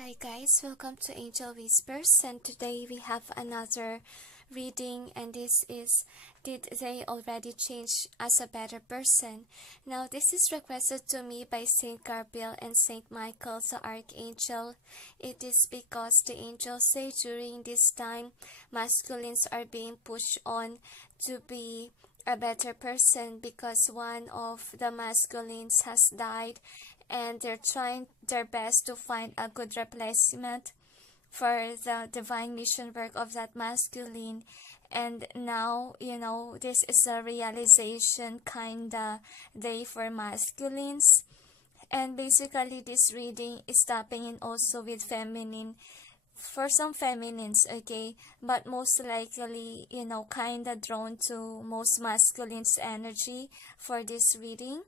Hi guys, welcome to Angel Whispers, and today we have another reading, and this is Did They Already Change as a Better Person? Now this is requested to me by Saint Gabriel and Saint Michael the Archangel. It is because the angels say during this time masculines are being pushed on to be a better person because one of the masculines has died, and they're trying their best to find a good replacement for the divine mission work of that masculine. And now, this is a realization kinda day for masculines. And basically, this reading is tapping in also with feminine for some feminines, okay, but most likely, kinda drawn to most masculine's energy for this reading.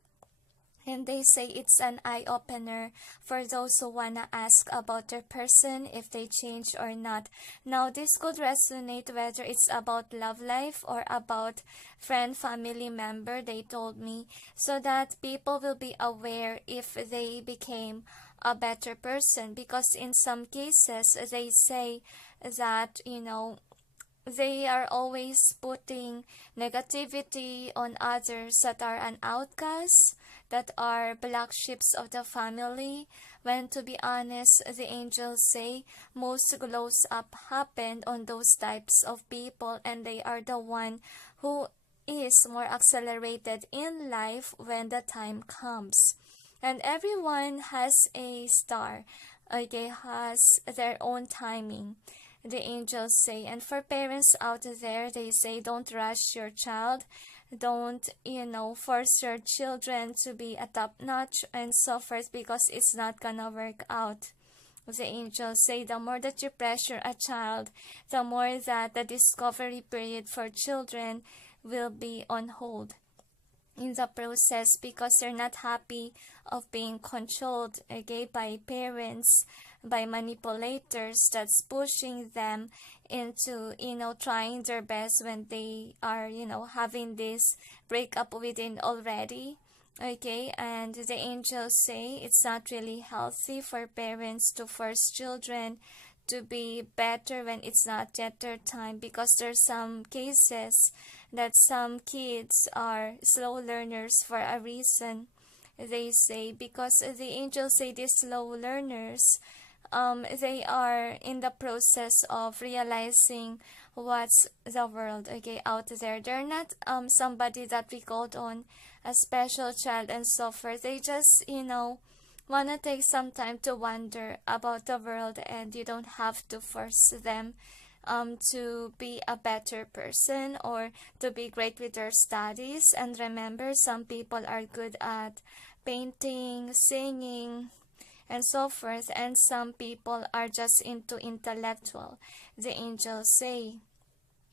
And they say it's an eye-opener for those who wanna ask about their person, if they change or not. Now, this could resonate whether it's about love life or about friend, family member, they told me, so that people will be aware if they became a better person. Because in some cases, they say that, they are always putting negativity on others that are an outcast, that are black sheeps of the family, when to be honest, the angels say most glows up happened on those types of people, and they are the one who is more accelerated in life when the time comes. And everyone has a star, okay, has their own timing, the angels say. And for parents out there, they say don't rush your child, don't force your children to be a top notch and so forth, because it's not gonna work out. The angels say the more that you pressure a child, the more that the discovery period for children will be on hold in the process, because they're not happy of being controlled, okay, by parents, by manipulators that's pushing them into trying their best when they are having this breakup within already, okay. And the angels say it's not really healthy for parents to force children to be better when it's not yet their time, because there's some cases that some kids are slow learners for a reason, they say, because the angels say these slow learners, they are in the process of realizing what's the world, okay, out there. They're not somebody that we called on a special child and so forth. They just wanna take some time to wonder about the world, and you don't have to force them to be a better person or to be great with their studies. And remember, some people are good at painting, singing, and so forth, and some people are just into intellectual, the angels say.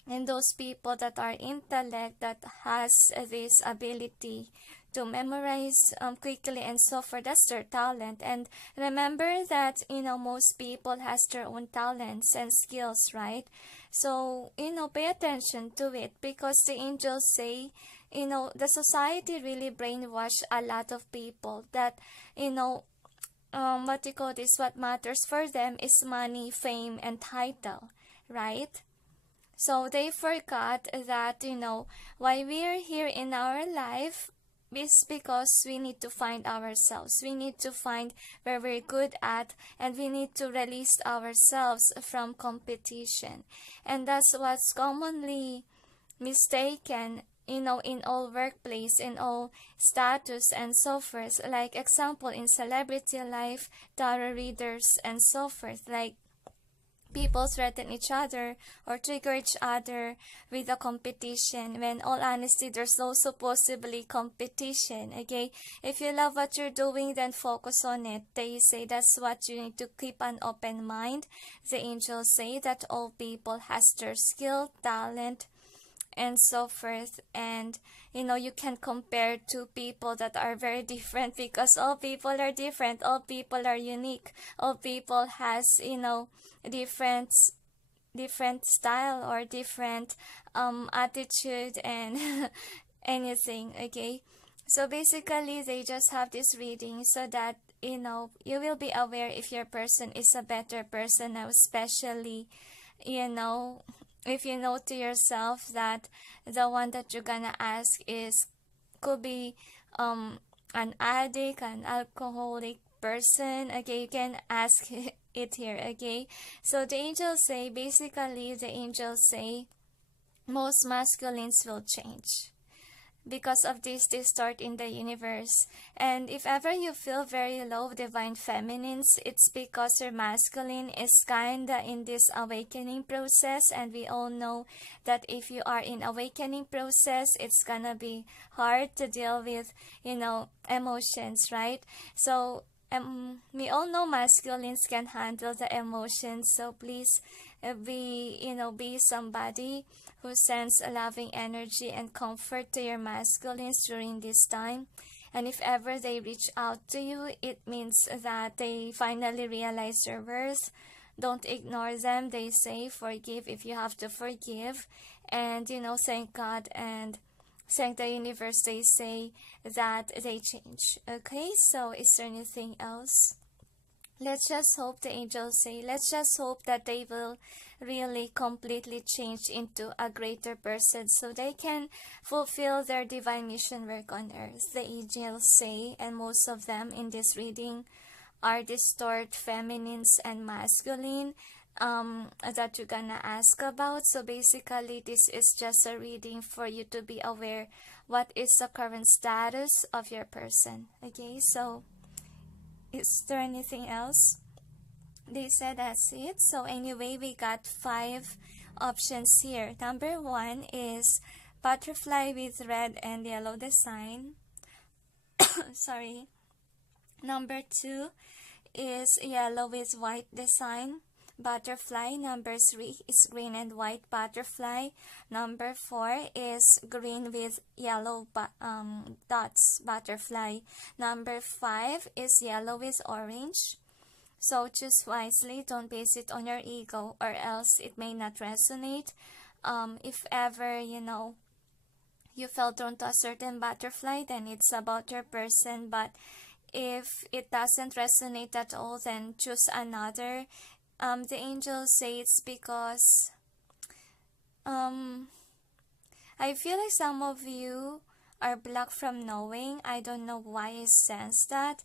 And those people that are intellect, that has this ability to memorize quickly and so forth, that's their talent. And remember that most people has their own talents and skills, right? So pay attention to it, because the angels say the society really brainwash a lot of people that what you call this, what matters for them is money, fame, and title, right? So they forgot that why we're here in our life is because we need to find ourselves. We need to find where we're good at, and we need to release ourselves from competition. And that's what's commonly mistaken, in all workplace, in all status and so forth. Like example, in celebrity life, tarot readers and so forth, like people threaten each other or trigger each other with a competition, when all honesty there's no supposedly competition, okay. If you love what you're doing, then focus on it, they say. That's what you need to keep an open mind. The angels say that all people has their skill, talent, and so forth. And you can compare two people that are very different, because all people are different, all people are unique, all people has different style or different attitude and anything, okay. So basically, they just have this reading so that, you will be aware if your person is a better person now, especially, you know, if you know to yourself that the one that you're gonna ask could be an addict, an alcoholic person. Okay, you can ask it here. Okay, so the angels say, basically the angels say most masculines will change because of this distort in the universe. And if ever you feel very low divine feminines, it's because your masculine is kinda in this awakening process. And we all know that if you are in awakening process, it's gonna be hard to deal with, emotions, right? So we all know masculines can handle the emotions. So please be somebody who sends a loving energy and comfort to your masculines during this time. And if ever they reach out to you, it means that they finally realize your worth. Don't ignore them. They say forgive if you have to forgive. And, thank God and thank the universe. They say that they change. Okay, so is there anything else? Let's just hope, the angels say, let's just hope that they will really completely change into a greater person so they can fulfill their divine mission work on earth. The angels say, and most of them in this reading are distort feminines and masculine that you're gonna ask about. So basically, this is just a reading for you to be aware what is the current status of your person. Okay, so is there anything else? They said that's it. So anyway, we got 5 options here. Number 1 is butterfly with red and yellow design. Sorry. Number 2 is yellow with white design butterfly. Number 3 is green and white butterfly. Number 4 is green with yellow dots butterfly. Number 5 is yellow with orange. So choose wisely. Don't base it on your ego, or else it may not resonate. If ever you felt drawn to a certain butterfly, then it's about your person. But if it doesn't resonate at all, then choose another. The angels say it's because I feel like some of you are blocked from knowing. I don't know why I sense that.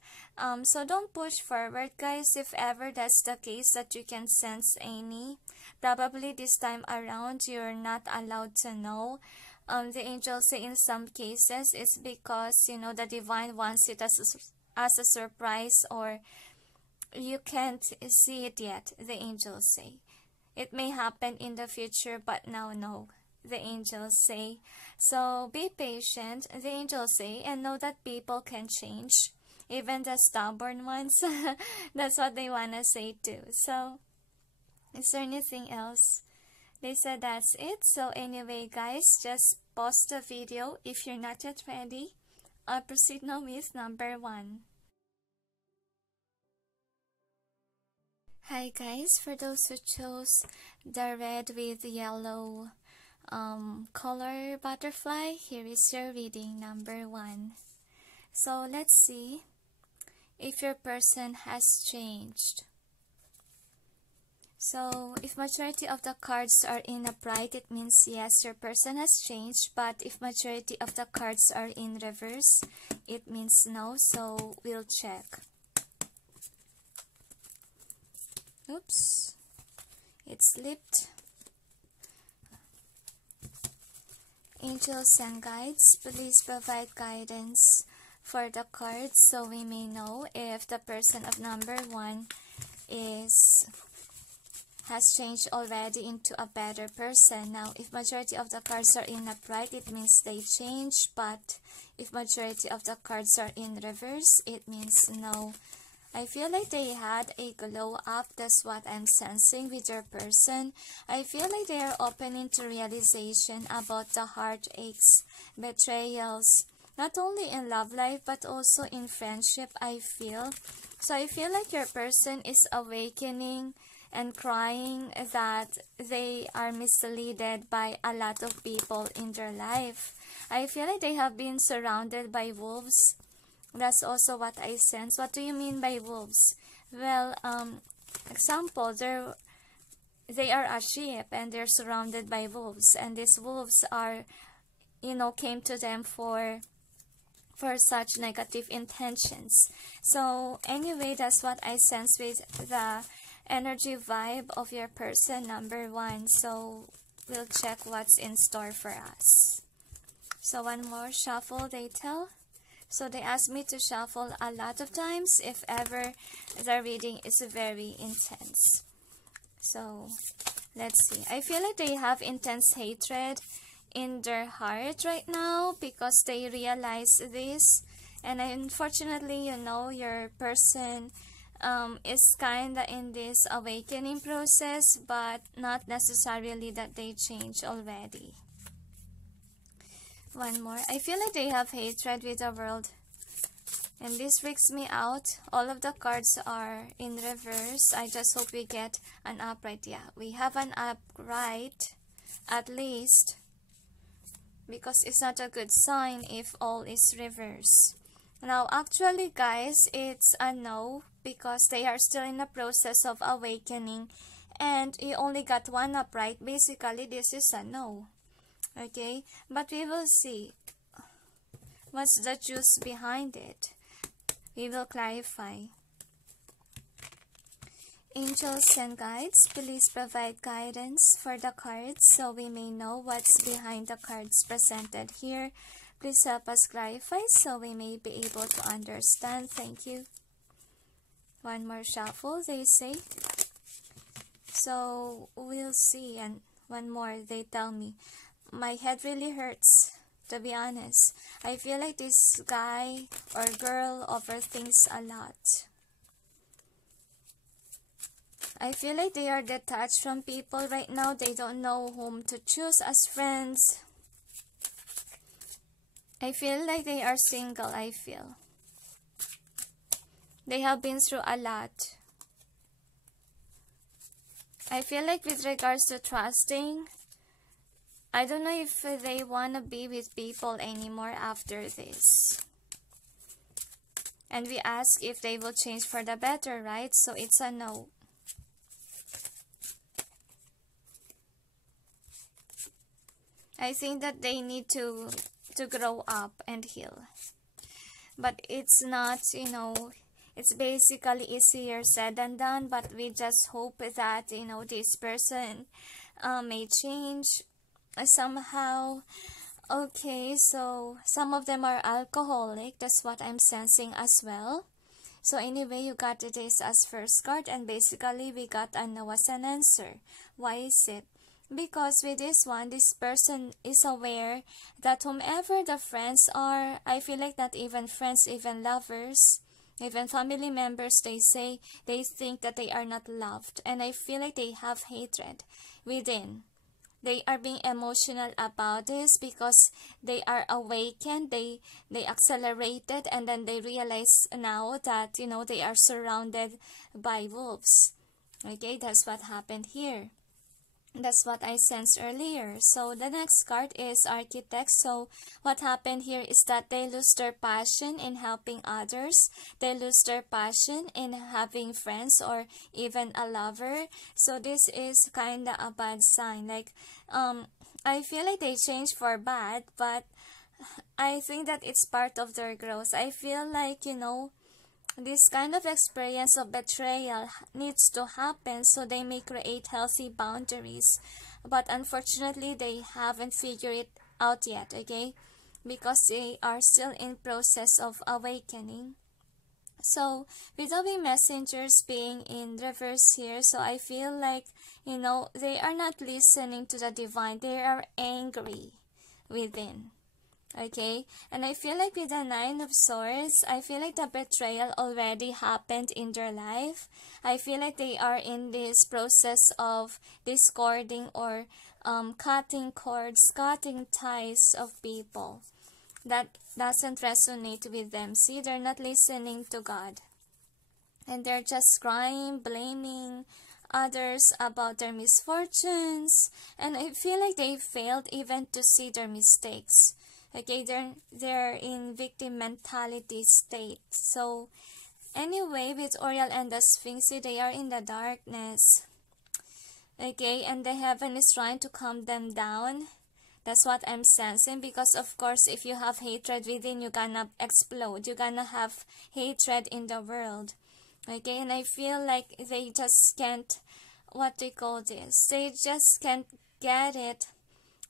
So don't push forward, guys, if ever that's the case that you can sense any. Probably this time around you're not allowed to know. The angels say in some cases it's because the divine wants it as a surprise, or you can't see it yet, the angels say. It may happen in the future, but now no, the angels say. So be patient, the angels say, and know that people can change, even the stubborn ones. That's what they want to say too. So is there anything else? They said that's it. So anyway, guys, just pause the video if you're not yet ready. I'll proceed now with number 1. Hi guys, for those who chose the red with yellow color butterfly, here is your reading, number 1. So let's see if your person has changed. So if majority of the cards are in upright, it means yes, your person has changed. But if majority of the cards are in reverse, it means no. So we'll check. Oops, it slipped. Angels and guides, please provide guidance for the cards so we may know if the person of number 1 has changed already into a better person. Now, if majority of the cards are in upright, it means they changed. But if majority of the cards are in reverse, it means no. I feel like they had a glow up. That's what I'm sensing with your person. I feel like they are opening to realization about the heartaches, betrayals, not only in love life but also in friendship, I feel. So I feel like your person is awakening and crying that they are misled by a lot of people in their life. I feel like they have been surrounded by wolves. That's also what I sense. What do you mean by wolves? Well, example, they are a sheep and they're surrounded by wolves, and these wolves are, came to them for such negative intentions. So anyway, that's what I sense with the energy vibe of your person number 1. So we'll check what's in store for us. So one more shuffle, they tell. So they asked me to shuffle a lot of times if ever the reading is very intense. So let's see. I feel like they have intense hatred in their heart right now because they realize this. And unfortunately, your person is kinda in this awakening process, but not necessarily that they change already. One more. I feel like they have hatred with the world. And this freaks me out. All of the cards are in reverse. I just hope we get an upright. Yeah, we have an upright at least. Because it's not a good sign if all is reverse. Now, actually, guys, it's a no. Because they are still in the process of awakening. And you only got one upright. Basically, this is a no. Okay, but we will see what's the juice behind it. We will clarify. Angels and guides, please provide guidance for the cards so we may know what's behind the cards presented here. Please help us clarify so we may be able to understand. Thank you. One more shuffle, they say. So we'll see. And one more, they tell me. My head really hurts, to be honest. I feel like this guy or girl overthinks a lot. I feel like they are detached from people right now. They don't know whom to choose as friends. I feel like they are single, I feel. They have been through a lot. I feel like with regards to trusting, I don't know if they want to be with people anymore after this. And we ask if they will change for the better, right? So it's a no. I think that they need to grow up and heal. But it's not, it's basically easier said than done. But we just hope that, this person may change somehow. Okay, so some of them are alcoholic. That's what I'm sensing as well. So anyway, you got this as first card, and basically we got a no as an answer. Why is it? Because with this one, this person is aware that whomever the friends are, I feel like not even friends, even lovers, even family members, they say they think that they are not loved. And I feel like they have hatred within. They are being emotional about this because they are awakened, they accelerated, and then they realize now that, they are surrounded by wolves. Okay, that's what happened here. That's what I sensed earlier. So the next card is Architect. So what happened here is that they lose their passion in helping others. They lose their passion in having friends or even a lover. So this is kind of a bad sign. Like, I feel like they changed for bad, but I think that it's part of their growth. I feel like, this kind of experience of betrayal needs to happen so they may create healthy boundaries. But unfortunately, they haven't figured it out yet, okay? Because they are still in process of awakening. So, with the messengers being in reverse here, so I feel like, they are not listening to the divine. They are angry within. Okay, and I feel like with the Nine of Swords, I feel like the betrayal already happened in their life. I feel like they are in this process of discording or cutting cords, cutting ties of people that doesn't resonate with them. See, they're not listening to God. And they're just crying, blaming others about their misfortunes, and I feel like they failed even to see their mistakes. Okay, they're in victim mentality state. So anyway, with Oriel and the Sphinx, they are in the darkness. Okay, and the heaven is trying to calm them down. That's what I'm sensing, because of course if you have hatred within, you're gonna explode. You're gonna have hatred in the world. Okay, and I feel like they just can't, what they call this, they just can't get it.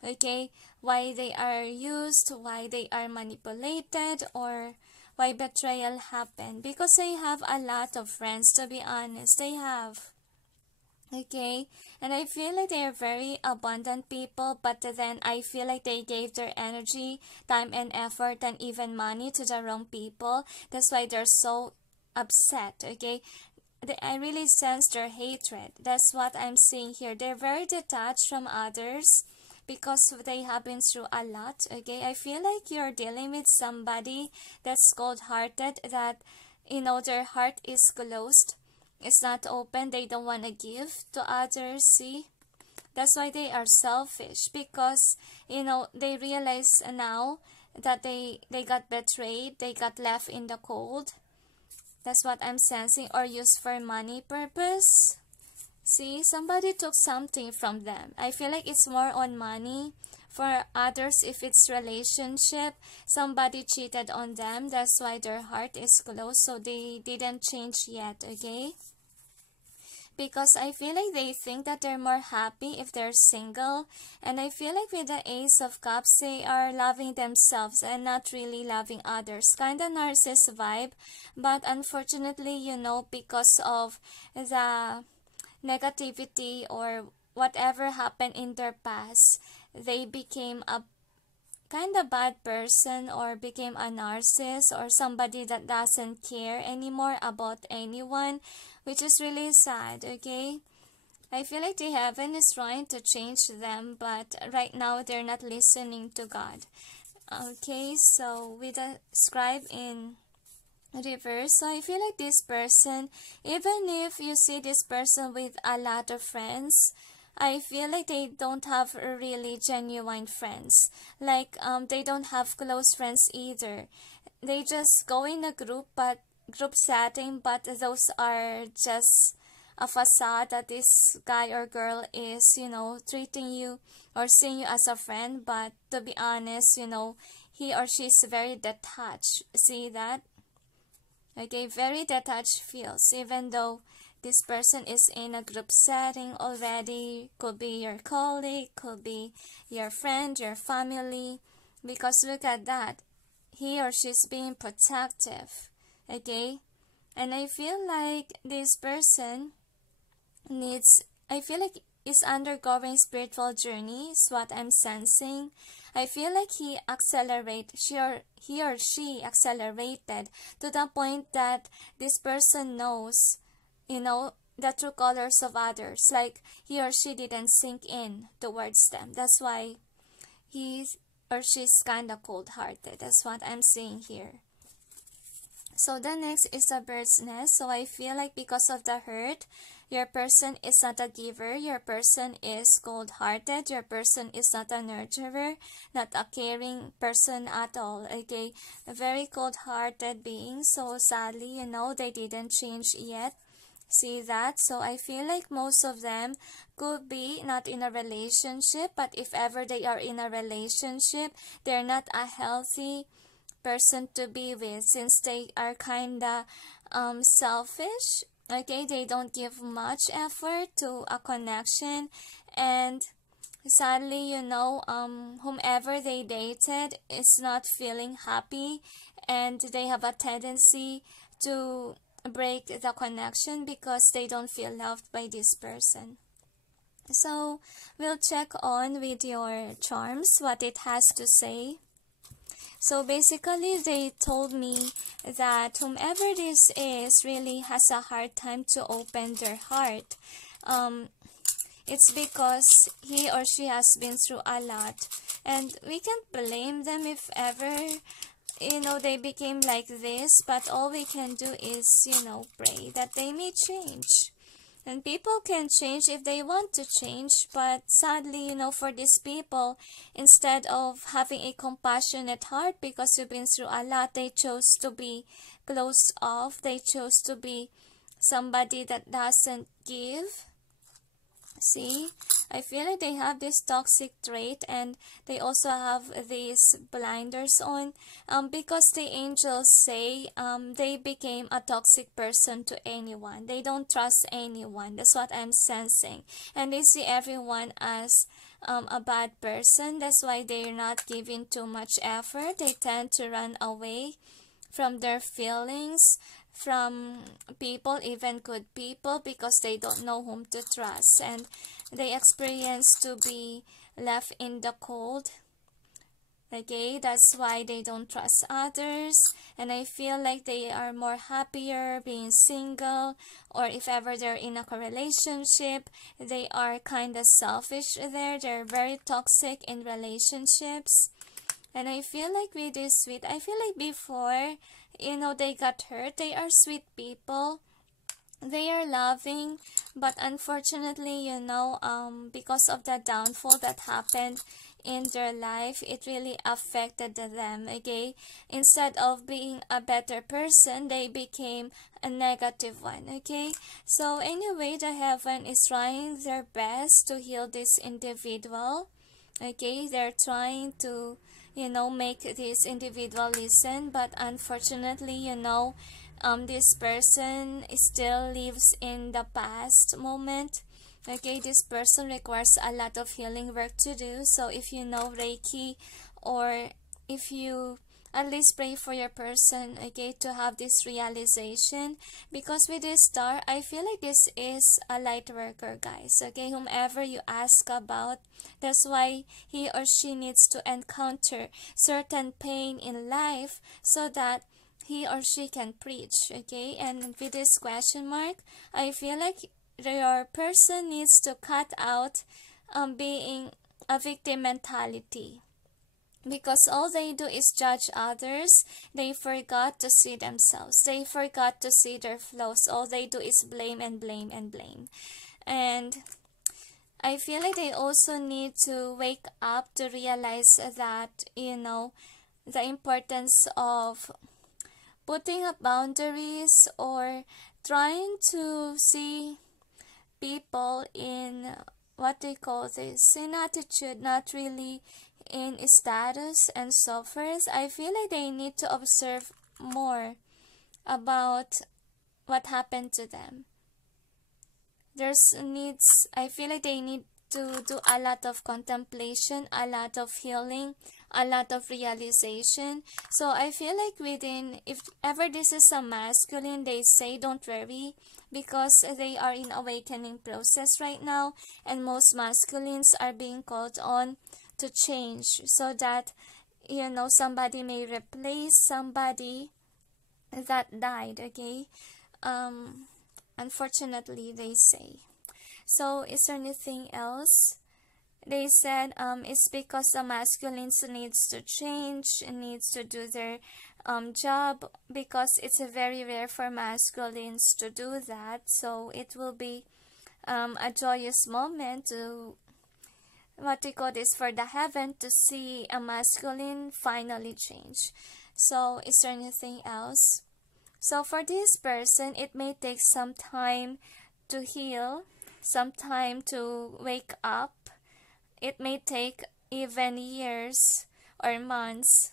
Okay, why they are used, why they are manipulated, or why betrayal happened. Because they have a lot of friends, to be honest. They have. Okay, and I feel like they are very abundant people, but then I feel like they gave their energy, time, and effort, and even money to the wrong people. That's why they're so upset. Okay, I really sense their hatred. That's what I'm seeing here. They're very detached from others because they have been through a lot. Okay, I feel like you're dealing with somebody that's cold-hearted, that their heart is closed. It's not open. They don't want to give to others. See, that's why they are selfish, because they realize now that they got betrayed, they got left in the cold. That's what I'm sensing. Or used for money purpose. See, somebody took something from them. I feel like it's more on money. For others, if it's relationship, somebody cheated on them. That's why their heart is closed, so they didn't change yet. Okay, because I feel like they think that they're more happy if they're single. And I feel like with the Ace of Cups, they are loving themselves and not really loving others. Kind of narcissist vibe. But unfortunately, because of the negativity or whatever happened in their past, they became a kind of bad person, or became a narcissist, or somebody that doesn't care anymore about anyone, which is really sad. Okay, I feel like the heaven is trying to change them, but right now they're not listening to God. Okay, so with the scribe in reverse, so I feel like this person, even if you see this person with a lot of friends, I feel like they don't have really genuine friends. Like they don't have close friends either. They just go in a group setting, but those are just a facade that this guy or girl is, treating you or seeing you as a friend. But to be honest, he or she is very detached. See that? Okay, very detached feels, even though this person is in a group setting already. Could be your colleague, could be your friend, your family. Because look at that. He or she is being protective. Okay? And I feel like this person is undergoing spiritual journey, is what I'm sensing. I feel like he or she accelerated to the point that this person knows, the true colors of others. Like he or she didn't sink in towards them. That's why he or she's kind of cold-hearted. That's what I'm seeing here. So the next is the bird's nest. So I feel like because of the hurt, your person is not a giver. Your person is cold-hearted. Your person is not a nurturer, not a caring person at all. Okay, a very cold-hearted being. So sadly, they didn't change yet. See that? So I feel like most of them could be not in a relationship, but if ever they are in a relationship, they're not a healthy person to be with, since they are kinda selfish. Okay, they don't give much effort to a connection, and sadly, whomever they dated is not feeling happy, and they have a tendency to break the connection because they don't feel loved by this person. So we'll check on with your charms what it has to say. So basically, they told me that whomever this is really has a hard time to open their heart. It's because he or she has been through a lot, and we can't blame them if ever they became like this. But all we can do is pray that they may change. And people can change if they want to change, but sadly, for these people, instead of having a compassionate heart because you've been through a lot, they chose to be closed off. They chose to be somebody that doesn't give. See, I feel like they have this toxic trait, and they also have these blinders on, because the angels say they became a toxic person to anyone. They don't trust anyone. That's what I'm sensing. And they see everyone as a bad person. That's why they're not giving too much effort. They tend to run away from their feelings, from people, even good people, because they don't know whom to trust, and they experience to be left in the cold. Okay, that's why they don't trust others, and I feel like they are more happier being single, or if ever they're in a relationship, they are kind of selfish there. They're very toxic in relationships. And I feel like with this sweet, I feel like before, they got hurt. They are sweet people. They are loving, but unfortunately, because of the downfall that happened in their life, it really affected them. Okay, instead of being a better person, they became a negative one. Okay, so anyway, the heaven is trying their best to heal this individual. Okay, they're trying to make this individual listen, but unfortunately, this person still lives in the past moment. Okay, this person requires a lot of healing work to do. So if you know Reiki, or if you at least pray for your person, okay, to have this realization, because with this star, I feel like this is a light worker, guys. Okay, whomever you ask about, that's why he or she needs to encounter certain pain in life so that he or she can preach. Okay, and with this question mark, I feel like your person needs to cut out being a victim mentality, because all they do is judge others. They forgot to see themselves. They forgot to see their flaws. All they do is blame and blame and blame. And I feel like they also need to wake up to realize that, the importance of putting up boundaries, or trying to see people in what they call this, in attitude, not really in status and so forth. I feel like they need to observe more about what happened to them. I feel like they need to do a lot of contemplation, a lot of healing, a lot of realization. So I feel like if ever this is a masculine, they say don't worry, because they are in awakening process right now, and most masculines are being called on to change, so that somebody may replace somebody that died. Okay, unfortunately, they say. So is there anything else? They said it's because the masculines needs to change, needs to do their job, because it's very rare for masculines to do that. So it will be a joyous moment to what we call this, for the heaven to see a masculine finally change. So is there anything else? So for this person, it may take some time to heal, some time to wake up. It may take even years or months,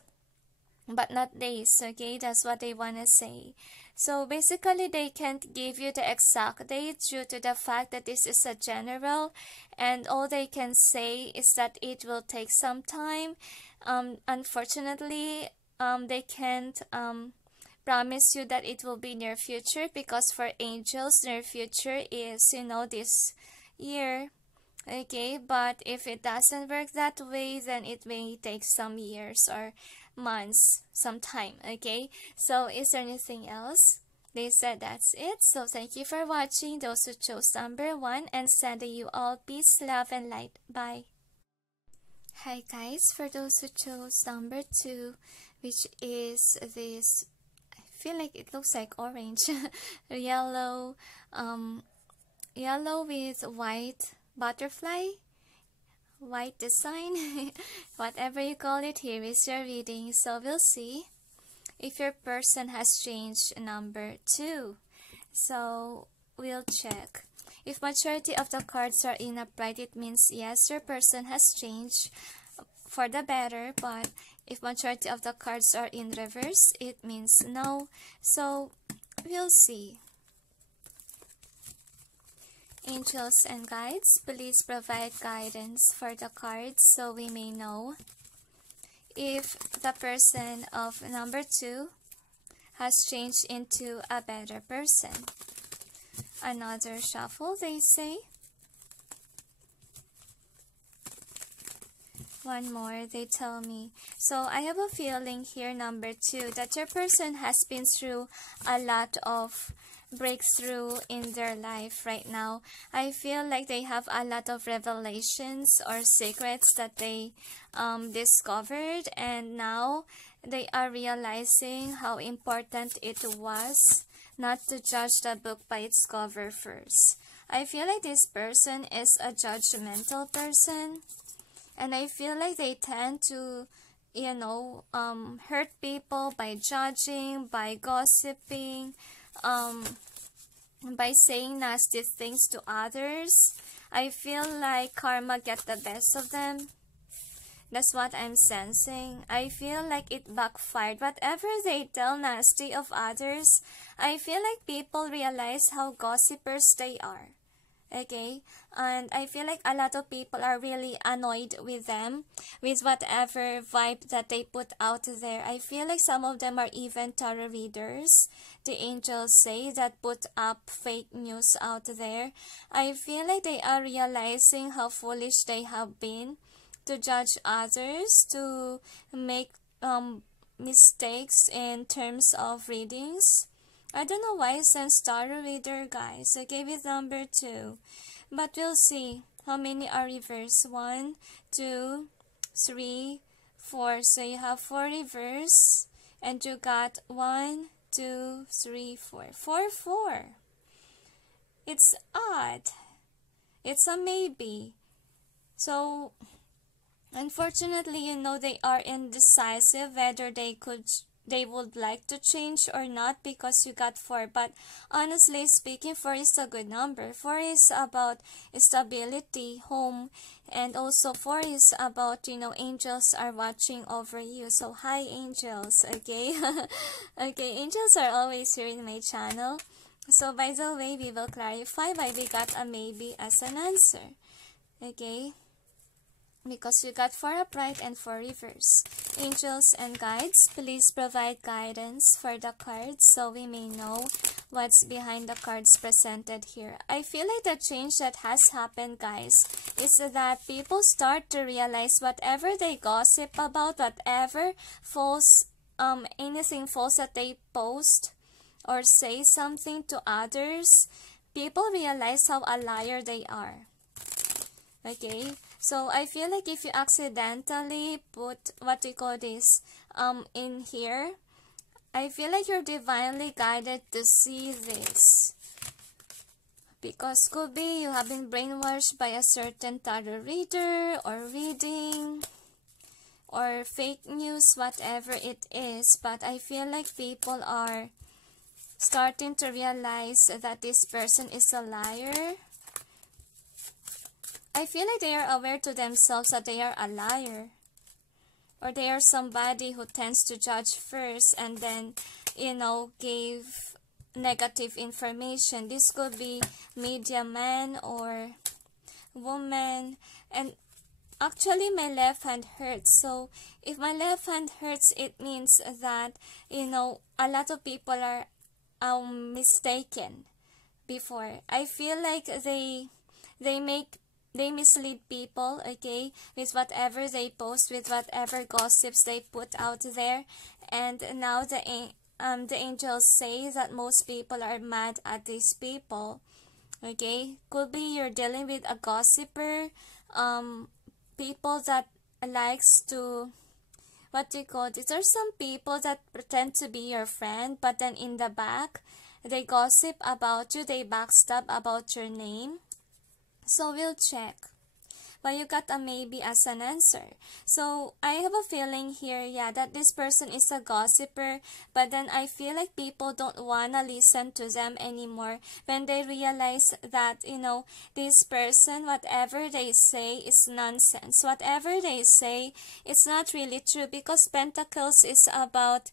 but not days. Okay, that's what they want to say. So basically, they can't give you the exact date due to the fact that this is a general, and all they can say is that it will take some time. Unfortunately, they can't promise you that it will be near future, because for angels, near future is this year. Okay, but if it doesn't work that way, then it may take some years or months, some time. Okay, so is there anything else? They said that's it. So thank you for watching, those who chose number 1, and sending you all peace, love, and light. Bye. Hi guys, for those who chose number 2, which is this, I feel like it looks like orange, yellow, yellow with white butterfly, white design, whatever you call it. Here is your reading. So we'll see if your person has changed number 2. So we'll check. If majority of the cards are in upright, it means yes, your person has changed for the better. But if majority of the cards are in reverse, it means no. So we'll see. Angels and guides, please provide guidance for the cards so we may know if the person of number 2 has changed into a better person. Another shuffle, they say. One more, they tell me. So I have a feeling here, number 2, that your person has been through a lot of breakthrough in their life right now. I feel like they have a lot of revelations or secrets that they discovered, and now they are realizing how important it was not to judge the book by its cover first. I feel like this person is a judgmental person, and I feel like they tend to, hurt people by judging, by gossiping, by saying nasty things to others. I feel like karma get the best of them. That's what I'm sensing. I feel like it backfired. Whatever they tell nasty of others, I feel like people realize how gossipers they are. Okay? And I feel like a lot of people are really annoyed with them, with whatever vibe that they put out there. I feel like some of them are even tarot readers, the angels say, that put up fake news out there. I feel like they are realizing how foolish they have been to judge others, to make mistakes in terms of readings. I don't know why I sense tarot reader, guys. I gave it number 2. But we'll see how many are reverse. 1, 2, 3, 4. So you have 4 reverse. And you got 1, 2, 3, 4. 4, 4. It's odd. It's a maybe. So unfortunately, they are indecisive whether they would like to change or not, because you got 4. But honestly speaking, 4 is a good number. 4 is about stability, home, and also 4 is about, angels are watching over you. So hi angels, okay? Okay, angels are always here in my channel. So by the way, we will clarify why we got a maybe as an answer. Okay? Because you got 4 upright and 4 reverse. Angels and guides, please provide guidance for the cards so we may know what's behind the cards presented here. I feel like the change that has happened, guys, is that people start to realize whatever they gossip about, whatever false, anything false that they post or say something to others, people realize how a liar they are. Okay? So I feel like if you accidentally put what we call this in here, I feel like you're divinely guided to see this. Because could be you have been brainwashed by a certain tarot reader or reading or fake news, whatever it is. But I feel like people are starting to realize that this person is a liar. I feel like they are aware to themselves that they are a liar, or they are somebody who tends to judge first and then, give negative information. This could be media man or woman. And actually my left hand hurts. So if my left hand hurts, it means that, a lot of people are mistaken before. I feel like they mislead people, okay, with whatever they post, with whatever gossips they put out there. And now the angels say that most people are mad at these people, okay. Could be you're dealing with a gossiper, people that likes to, what do you call this? There's some people that pretend to be your friend, but then in the back, They gossip about you, they backstab about your name. So we'll check. But you got a maybe as an answer. So I have a feeling here, yeah, that this person is a gossiper, but then I feel like people don't wanna listen to them anymore when they realize that, this person, whatever they say is nonsense. Whatever they say is not really true, because Pentacles is about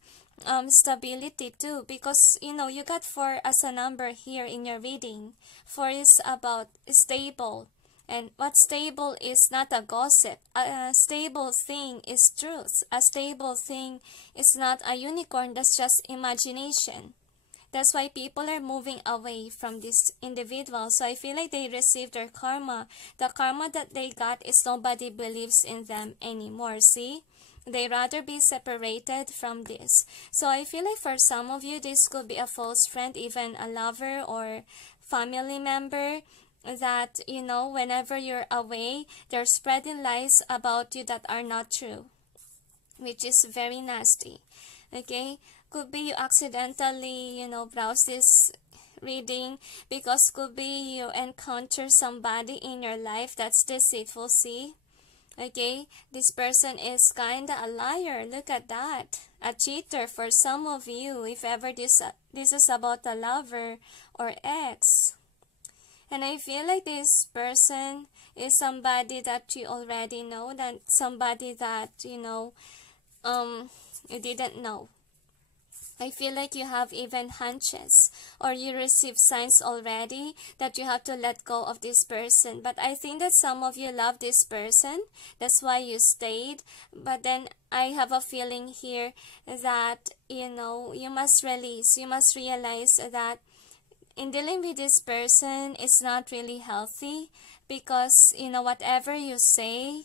stability too, because you got 4 as a number here in your reading. 4 is about stable. And what's stable is not a gossip. A stable thing is truth. A stable thing is not a unicorn. That's just imagination. That's why people are moving away from this individual. So I feel like they received their karma. The karma that they got is nobody believes in them anymore. See? They rather be separated from this. So I feel like for some of you, this could be a false friend, even a lover or family member, that whenever you're away, they're spreading lies about you that are not true, which is very nasty. Okay, could be you accidentally browse this reading, because could be you encounter somebody in your life that's deceitful. See, okay, this person is kinda a liar. Look at that, a cheater for some of you, if ever this is about a lover or ex. And I feel like this person is somebody that you already know, that somebody that you didn't know. I feel like you have even hunches, or you receive signs already that you have to let go of this person. But I think that some of you love this person, that's why you stayed. But then I have a feeling here that you must release, you must realize that in dealing with this person, it's not really healthy, because whatever you say,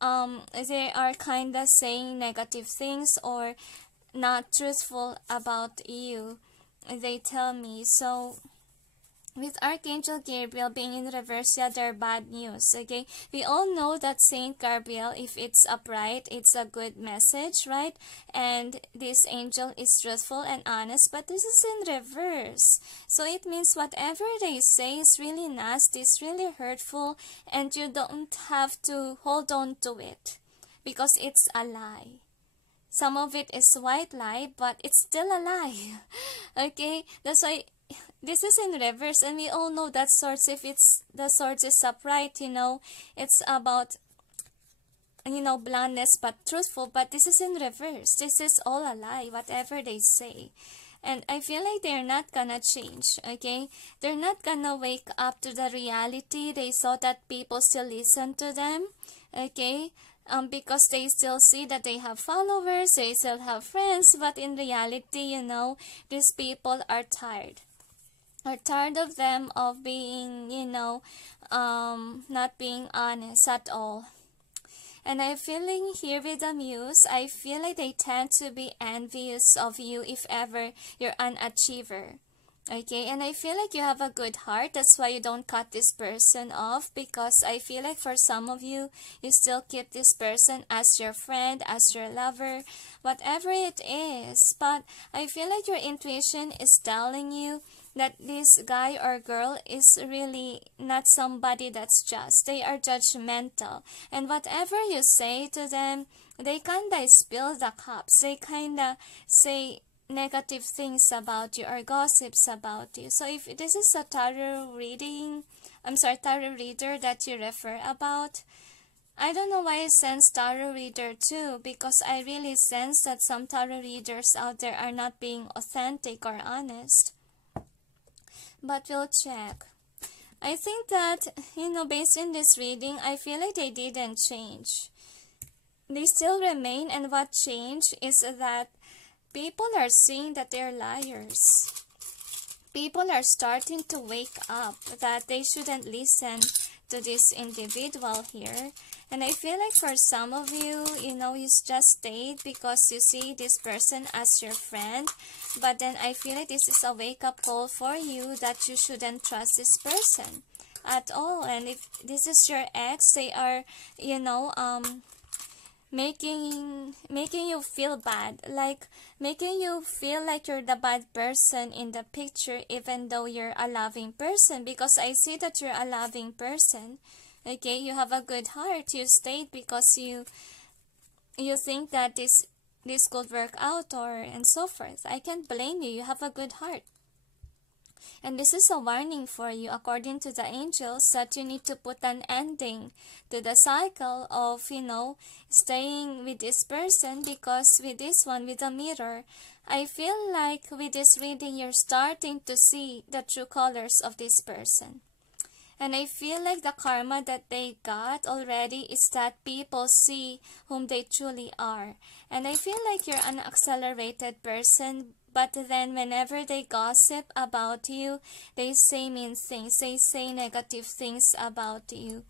they are kind of saying negative things or not truthful about you, they tell me. So with Archangel Gabriel being in reverse, yeah, they're bad news. Okay, we all know that Saint Gabriel, if it's upright, it's a good message, right? And this angel is truthful and honest, but this is in reverse. So it means whatever they say is really nasty, it's really hurtful, and you don't have to hold on to it, because it's a lie. Some of it is white lie, but it's still a lie. Okay, that's why this is in reverse, and we all know that swords, if it's the swords is upright, it's about bluntness but truthful. But this is in reverse. This is all a lie, whatever they say. And I feel like they're not gonna change. Okay, they're not gonna wake up to the reality. They saw that people still listen to them. Okay, because they still see that they have followers, they still have friends, but in reality, these people are tired. Are tired of them, of being, not being honest at all. And I'm feeling here with the Muse, I feel like they tend to be envious of you if ever you're an achiever. Okay, and I feel like you have a good heart. That's why you don't cut this person off, because I feel like for some of you, you still keep this person as your friend, as your lover, whatever it is. But I feel like your intuition is telling you that this guy or girl is really not somebody that's just. They are judgmental. And whatever you say to them, they kinda spill the cups. They kinda say negative things about you or gossips about you. So if this is a tarot reader that you refer about, I don't know why I sense tarot reader too, because I really sense that some tarot readers out there are not being authentic or honest. But we'll check. I think that, based on this reading, I feel like they didn't change. They still remain, and what changed is that people are seeing that they're liars. People are starting to wake up that they shouldn't listen to this individual here. And I feel like for some of you, you just stayed because you see this person as your friend. But then I feel like this is a wake-up call for you that you shouldn't trust this person at all. And if this is your ex, they are, making you feel bad, like making you feel like you're the bad person in the picture, even though you're a loving person. Because I see that you're a loving person. Okay, you have a good heart. You stayed because you think that this could work out, or and so forth. I can't blame you. You have a good heart. And this is a warning for you, according to the angels, that you need to put an ending to the cycle of, staying with this person. Because with this one, with the mirror, I feel like with this reading, you're starting to see the true colors of this person. And I feel like the karma that they got already is that people see whom they truly are. And I feel like you're an accelerated person, but then whenever they gossip about you, they say mean things, they say negative things about you.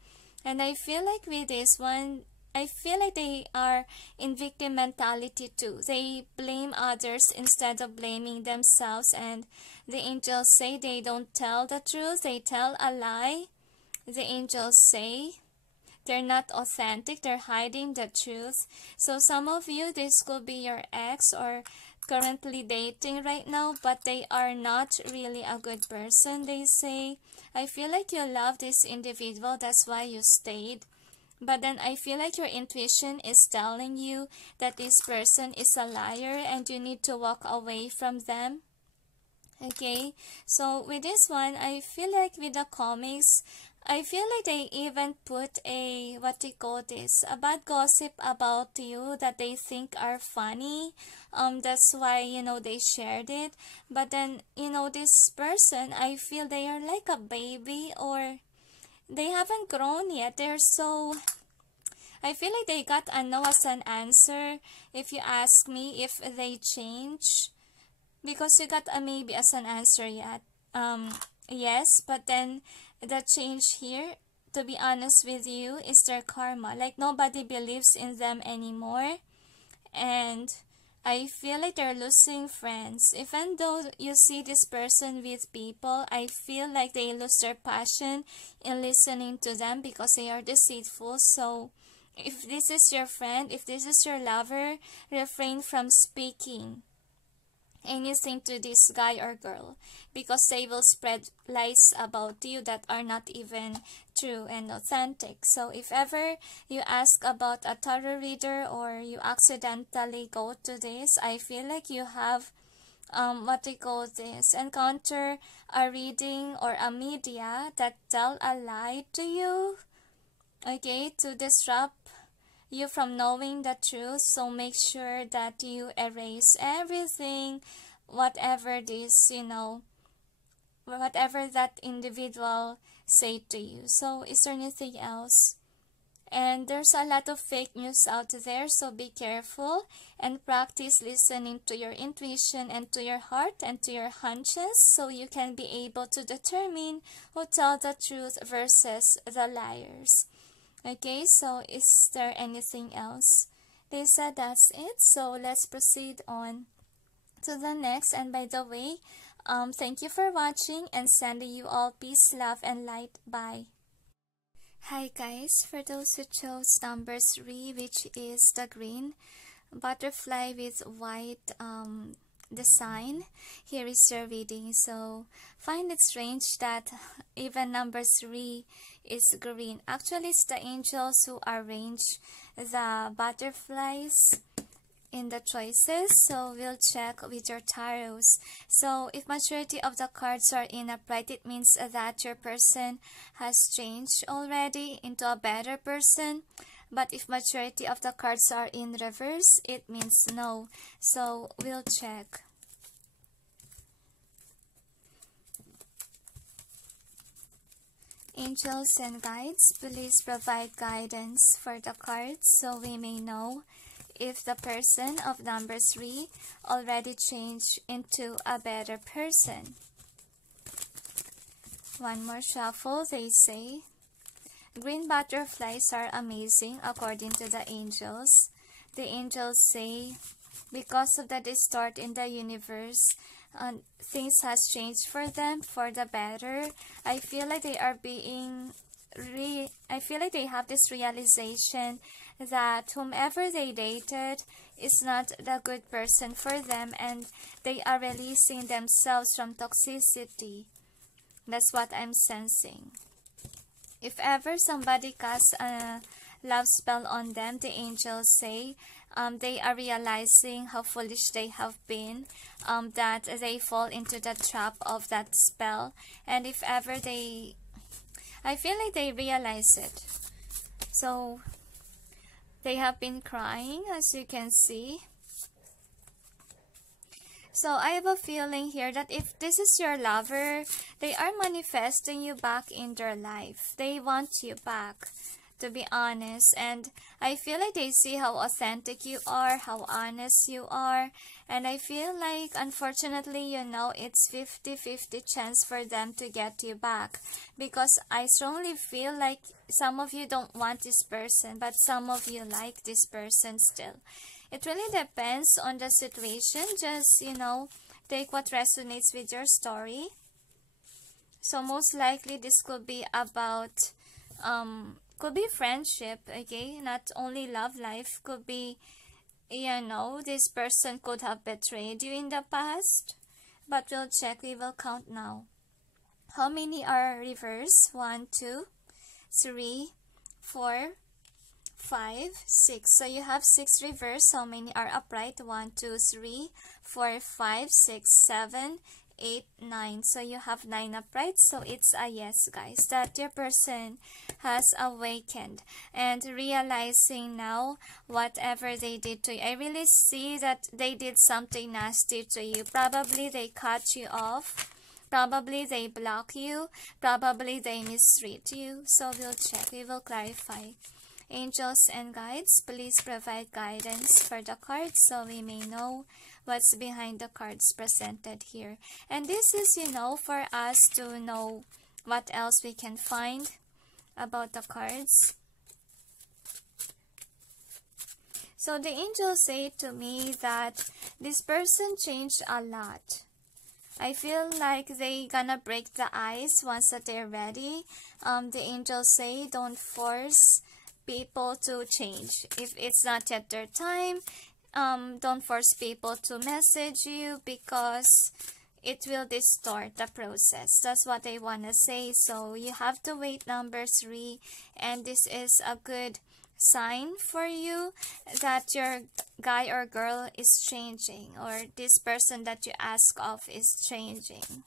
And I feel like with this one, I feel like they are in victim mentality too. They blame others instead of blaming themselves, and the angels say they don't tell the truth, they tell a lie. The angels say they're not authentic, they're hiding the truth. So some of you, this could be your ex or currently dating right now, but they are not really a good person, they say. I feel like you love this individual, that's why you stayed. But then I feel like your intuition is telling you that this person is a liar and you need to walk away from them. Okay, so with this one, I feel like with the comics, I feel like they even put a, a bad gossip about you that they think are funny. That's why, they shared it. But then, this person, I feel they are like a baby, or they haven't grown yet. They're so, I feel like they got a no as an answer if you ask me if they change. Because you got a maybe as an answer yet. Yes, but then the change here, to be honest with you, is their karma. Like nobody believes in them anymore. And I feel like they're losing friends. Even though you see this person with people, I feel like they lose their passion in listening to them because they are deceitful. So if this is your friend, if this is your lover, refrain from speaking anything to this guy or girl, because they will spread lies about you that are not even true and authentic. So if ever you ask about a tarot reader or you accidentally go to this, I feel like you have encounter a reading or a media that tell a lie to you, okay, to disrupt you from knowing the truth. So make sure that you erase everything, whatever this, whatever that individual say to you. So is there anything else? And there's a lot of fake news out there, so be careful and practice listening to your intuition and to your heart and to your hunches, so you can be able to determine who tell the truth versus the liars. Okay, so is there anything else? They said that's it, so let's proceed on to the next. And by the way, thank you for watching, and sending you all peace, love, and light. Bye. Hi guys, for those who chose number 3, which is the green butterfly with white design, here is your reading. So find it strange that even number 3 is green. Actually, it's the angels who arrange the butterflies in the choices. So we'll check with your tarots. So if majority of the cards are in upright, it means that your person has changed already into a better person. But if majority of the cards are in reverse, it means no. So we'll check. Angels and guides, please provide guidance for the cards so we may know if the person of number 3 already changed into a better person. One more shuffle. They say green butterflies are amazing according to the angels. The angels say because of the distort in the universe, things has changed for them for the better. I feel like they are being I feel like they have this realization that whomever they dated is not the good person for them, and they are releasing themselves from toxicity. That's what I'm sensing. If ever somebody casts a love spell on them, the angels say they are realizing how foolish they have been, that they fall into the trap of that spell. And if ever I feel like they realize it. So they have been crying, as you can see. So I have a feeling here that if this is your lover, they are manifesting you back in their life. They want you back, to be honest. And I feel like they see how authentic you are, how honest you are. And I feel like, unfortunately, you know, it's 50-50 chance for them to get you back. Because I strongly feel like some of you don't want this person, but some of you like this person still. It really depends on the situation. Just, you know, take what resonates with your story. So most likely this could be about, could be friendship, okay? Not only love life. Could be, you know, this person could have betrayed you in the past. But we'll check. We will count now. How many are reverse? 1, 2, 3, 4, 5, 6. So you have 6 reverse. How many are upright? 1, 2, 3, 4, 5, 6, 7, 8, 9. So you have 9 upright. So it's a yes, guys, that your person has awakened and realizing now whatever they did to you. I really see that they did something nasty to you. Probably they cut you off. Probably they block you. Probably they mistreat you. So we'll check. We will clarify. Angels and guides, please provide guidance for the cards so we may know what's behind the cards presented here. And this is, you know, for us to know what else we can find about the cards. So the angels say to me that this person changed a lot. I feel like they gonna break the ice once that they're ready. The angels say don't force people to change. If it's not yet their time, don't force people to message you because it will distort the process. That's what they want to say. So you have to wait, number 3, and this is a good sign for you that your guy or girl is changing, or this person that you ask of is changing.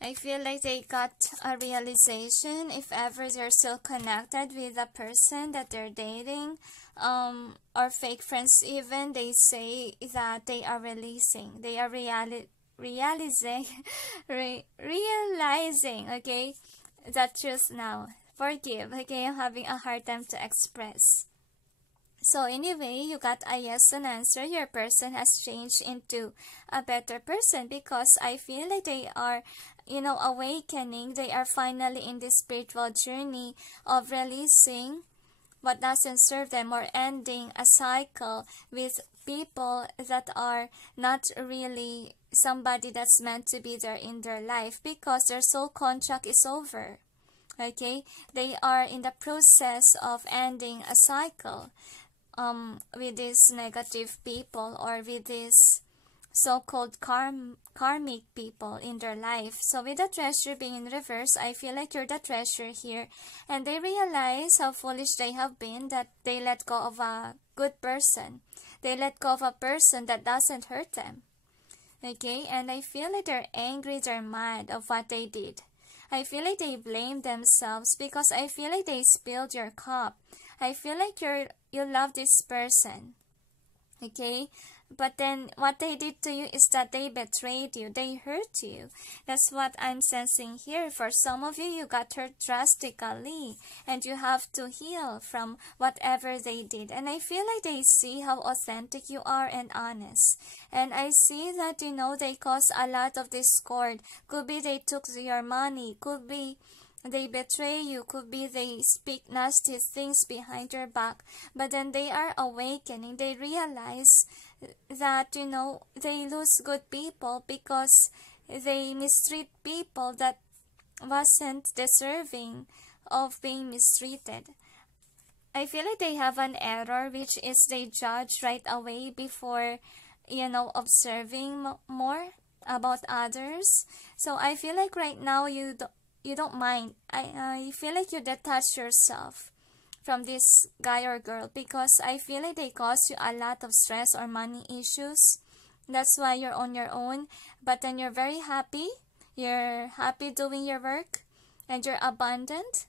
I feel like they got a realization, if ever they're still connected with the person that they're dating, or fake friends even, they say that they are releasing. They are realizing, okay, the truth now. Forgive, okay, I'm having a hard time to express. So anyway, you got a yes and answer. Your person has changed into a better person because I feel like they are, you know, awakening. They are finally in this spiritual journey of releasing what doesn't serve them, or ending a cycle with people that are not really somebody that's meant to be there in their life because their soul contract is over. Okay, they are in the process of ending a cycle with these negative people, or with these so-called karmic people in their life. So with the treasure being in reverse, I feel like you're the treasure here, and they realize how foolish they have been, that they let go of a good person. They let go of a person that doesn't hurt them. Okay, and I feel like they're angry, they're mad of what they did. I feel like they blame themselves because I feel like they spilled your cup. I feel like you love this person. Okay? But then what they did to you is that they betrayed you. They hurt you. That's what I'm sensing here. For some of you, you got hurt drastically. And you have to heal from whatever they did. And I feel like they see how authentic you are and honest. And I see that, you know, they caused a lot of discord. Could be they took your money. Could be they betray you. Could be they speak nasty things behind your back. But then they are awakening. They realize that, you know, they lose good people because they mistreat people that wasn't deserving of being mistreated. I feel like they have an error, which is they judge right away before, observing more about others. So I feel like right now you don't mind. I feel like you detach yourself from this guy or girl, because I feel like they cause you a lot of stress or money issues. That's why you're on your own. But then you're very happy. You're happy doing your work, and you're abundant.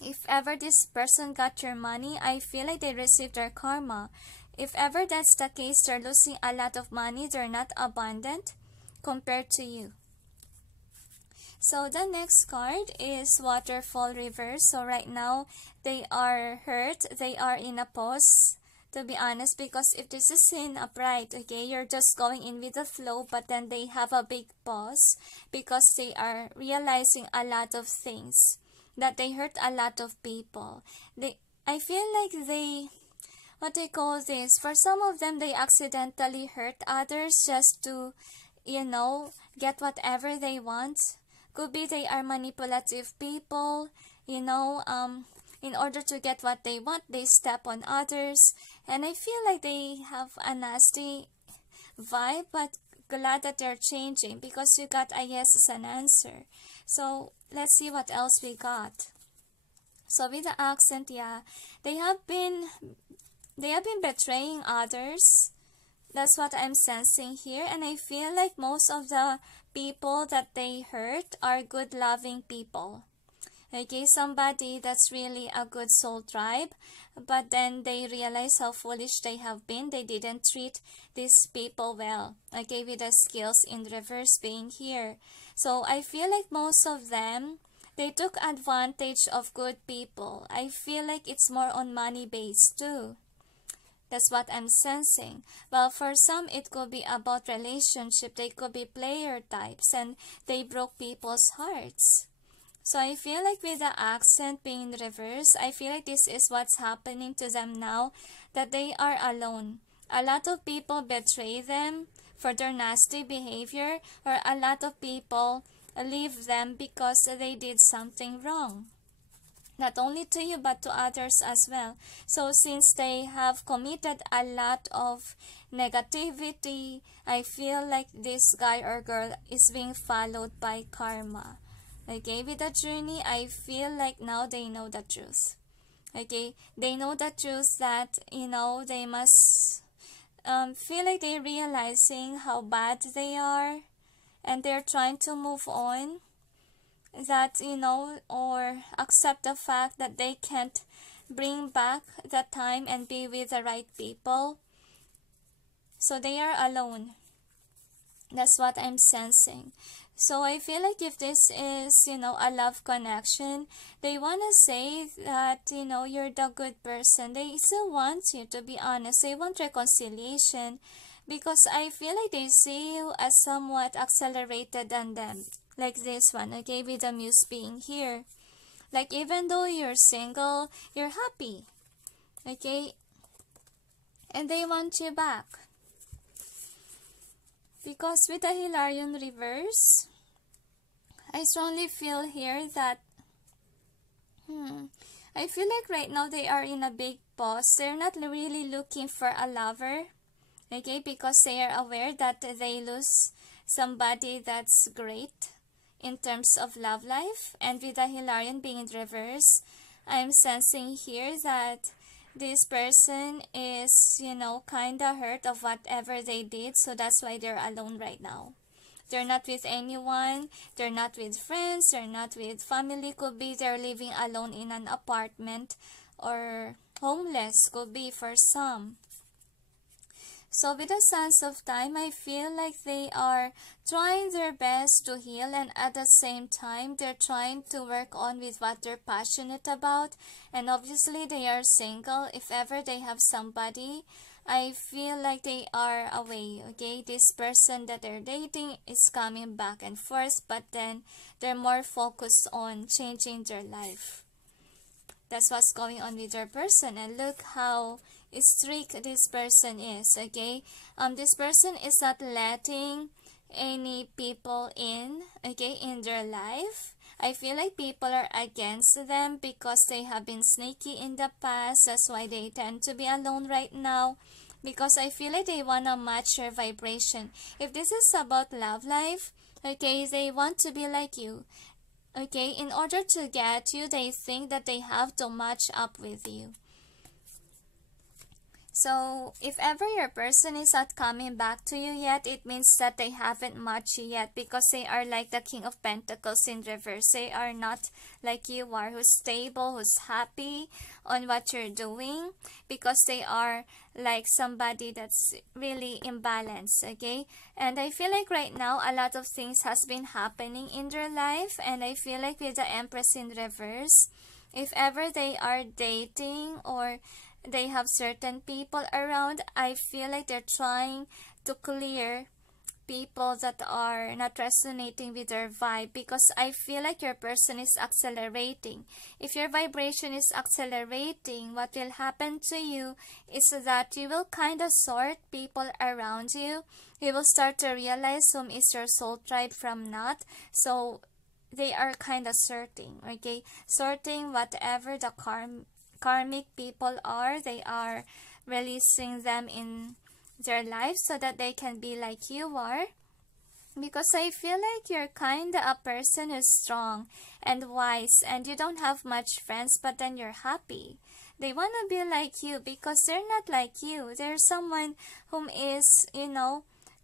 If ever this person got your money, I feel like they received their karma. If ever that's the case, they're losing a lot of money. They're not abundant compared to you. So the next card is Waterfall Reverse. So right now, they are hurt. They are in a pause, to be honest, because if this is in upright, okay, you're just going in with the flow, but then they have a big pause because they are realizing a lot of things, that they hurt a lot of people. I feel like what they call this, for some of them, they accidentally hurt others just to, get whatever they want. Could be they are manipulative people, in order to get what they want, they step on others. And I feel like they have a nasty vibe, but glad that they're changing because you got a yes as an answer. So let's see what else we got. So with the accent, yeah, they have been betraying others. That's what I'm sensing here. And I feel like most of the people that they hurt are good, loving people. Okay, somebody that's really a good soul tribe, but then they realize how foolish they have been. They didn't treat these people well. Okay, with the skills in reverse being here. So I feel like most of them, they took advantage of good people. I feel like it's more on money based too. That's what I'm sensing. Well, for some, it could be about relationship. They could be player types, and they broke people's hearts. So I feel like with the accent being reversed, I feel like this is what's happening to them now, that they are alone. A lot of people betray them for their nasty behavior, or a lot of people leave them because they did something wrong. Not only to you, but to others as well. So since they have committed a lot of negativity, I feel like this guy or girl is being followed by karma. Okay, with the journey, I feel like now they know the truth. Okay, they know the truth that, they must feel like they're realizing how bad they are, and they're trying to move on. That, or accept the fact that they can't bring back the time and be with the right people. So they are alone. That's what I'm sensing. So I feel like if this is, a love connection, they want to say that, you're the good person. They still want you, to be honest. They want reconciliation, because I feel like they see you as somewhat accelerated than them. Like this one, okay, with the muse being here. Like even though you're single, you're happy. Okay? And they want you back. Because with the Hilarion reverse, I strongly feel here that I feel like right now they are in a big pause. They're not really looking for a lover. Okay? Because they are aware that they lose somebody that's great in terms of love life. And with the Hilarion being in reverse, I'm sensing here that this person is, kinda hurt of whatever they did. So that's why they're alone right now. They're not with anyone. They're not with friends. They're not with family. Could be they're living alone in an apartment, or homeless. Could be for some. So with the Sands of Time, I feel like they are trying their best to heal, and at the same time, they're trying to work on with what they're passionate about. And obviously, they are single. If ever they have somebody, I feel like they are away, okay? This person that they're dating is coming back and forth, but then they're more focused on changing their life. That's what's going on with their person. And look how strict this person is, okay? This person is not letting any people in, okay, in their life. I feel like people are against them because they have been sneaky in the past. That's why they tend to be alone right now, because I feel like they wanna match your vibration. If this is about love life, okay, they want to be like you. Okay, in order to get you, they think that they have to match up with you. So, if ever your person is not coming back to you yet, it means that they haven't matched you yet, because they are like the King of Pentacles in reverse. They are not like you are, who's stable, who's happy on what you're doing, because they are like somebody that's really imbalanced, okay? And I feel like right now, a lot of things has been happening in their life, and I feel like with the Empress in reverse, if ever they are dating or they have certain people around, I feel like they're trying to clear people that are not resonating with their vibe, because I feel like your person is accelerating. If your vibration is accelerating, what will happen to you is that you will kind of sort people around you. You will start to realize whom is your soul tribe from not. So they are kind of sorting, okay? Sorting whatever the karmic people are, they are releasing them in their life so that they can be like you are. Because I feel like you're kind of a person who's strong and wise, and you don't have much friends, but then you're happy. They want to be like you because they're not like you. They're someone whom is,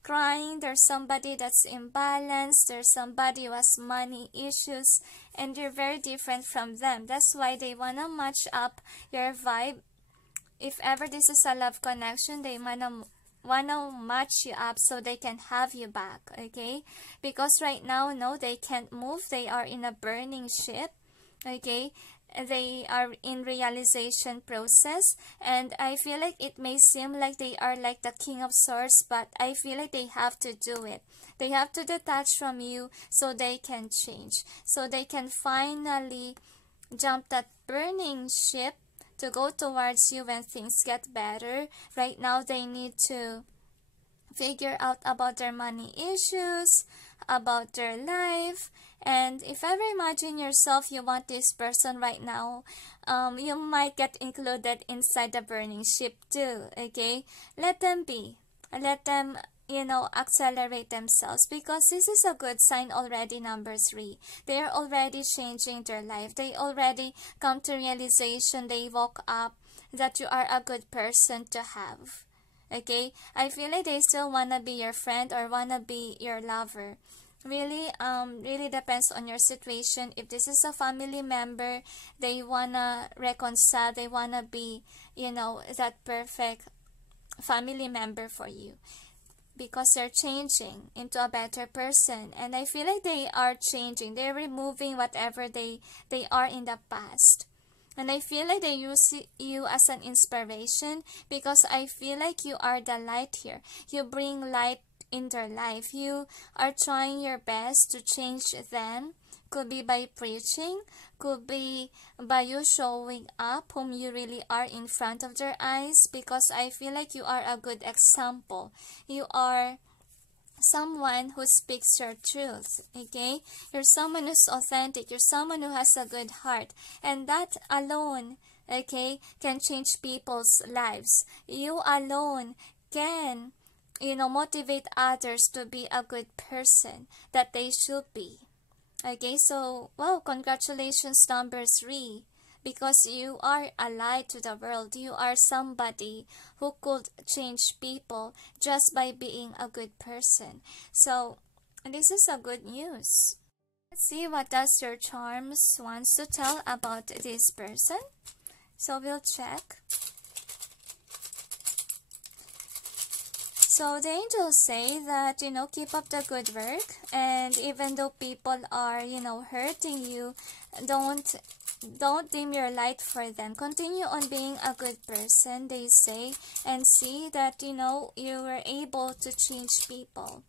crying. There's somebody that's imbalanced. There's somebody who has money issues, and you're very different from them. That's why they want to match up your vibe. If ever this is a love connection, they want to match you up so they can have you back, okay? Because right now, no, they can't move. They are in a burning ship, okay? They are in realization process, and I feel like it may seem like they are like the King of Swords, but I feel like they have to do it. They have to detach from you so they can change, so they can finally jump that burning ship to go towards you when things get better. Right now, they need to figure out about their money issues, about their life. And if ever imagine yourself you want this person right now, you might get included inside the burning ship too, okay? Let them be. Let them, accelerate themselves, because this is a good sign already, number 3. They are already changing their life. They already come to realization. They woke up that you are a good person to have. Okay? I feel like they still wanna be your friend or wanna be your lover. Really depends on your situation. If this is a family member, they wanna reconcile, they wanna be, that perfect family member for you, because they're changing into a better person. And I feel like they are changing. They're removing whatever they are in the past. And I feel like they use you as an inspiration, because I feel like you are the light here. You bring light in their life. You are trying your best to change them. Could be by preaching, could be by you showing up whom you really are in front of their eyes, because I feel like you are a good example. You are someone who speaks your truth, okay? You're someone who's authentic. You're someone who has a good heart. And that alone, okay, can change people's lives. You alone can, motivate others to be a good person that they should be. Okay, so, wow, congratulations, number 3. Because you are a light to the world. You are somebody who could change people just by being a good person. So, this is a good news. Let's see what does your charms wants to tell about this person. So, we'll check. So the angels say that, keep up the good work, and even though people are, hurting you, don't dim your light for them. Continue on being a good person, they say, and see that, you were able to change people.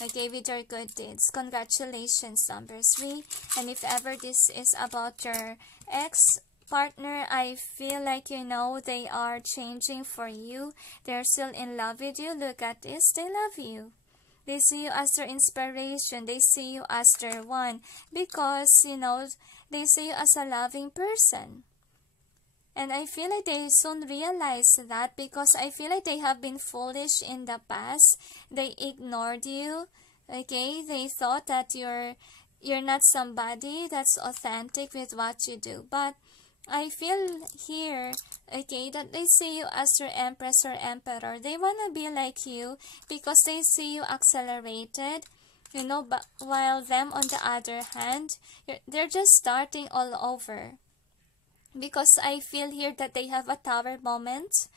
Okay, with your good deeds. Congratulations, number 3. And if ever this is about your ex-partner, I feel like, they are changing for you. They're still in love with you. Look at this. They love you. They see you as their inspiration. They see you as their one. Because, they see you as a loving person. And I feel like they soon realize that, because I feel like they have been foolish in the past. They ignored you. Okay? They thought that you're not somebody that's authentic with what you do. But I feel here, okay, that they see you as your empress or emperor. They want to be like you because they see you accelerated, but while them, on the other hand, they're just starting all over. Because I feel here that they have a tower moment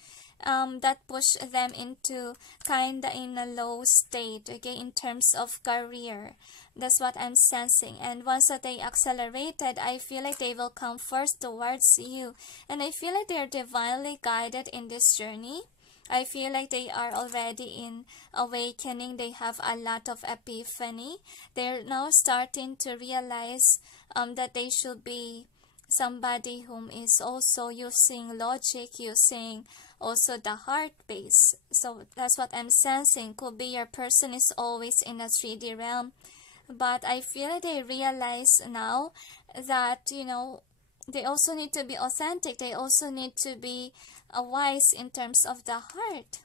that push them into kinda in a low state, okay, in terms of career. That's what I'm sensing. And once that they accelerated, I feel like they will come first towards you. And I feel like they're divinely guided in this journey. I feel like they are already in awakening. They have a lot of epiphany. They're now starting to realize that they should be somebody whom is also using logic, using also the heart base. So that's what I'm sensing. Could be your person is always in a 3D realm. But I feel like they realize now that, they also need to be authentic. They also need to be wise in terms of the heart.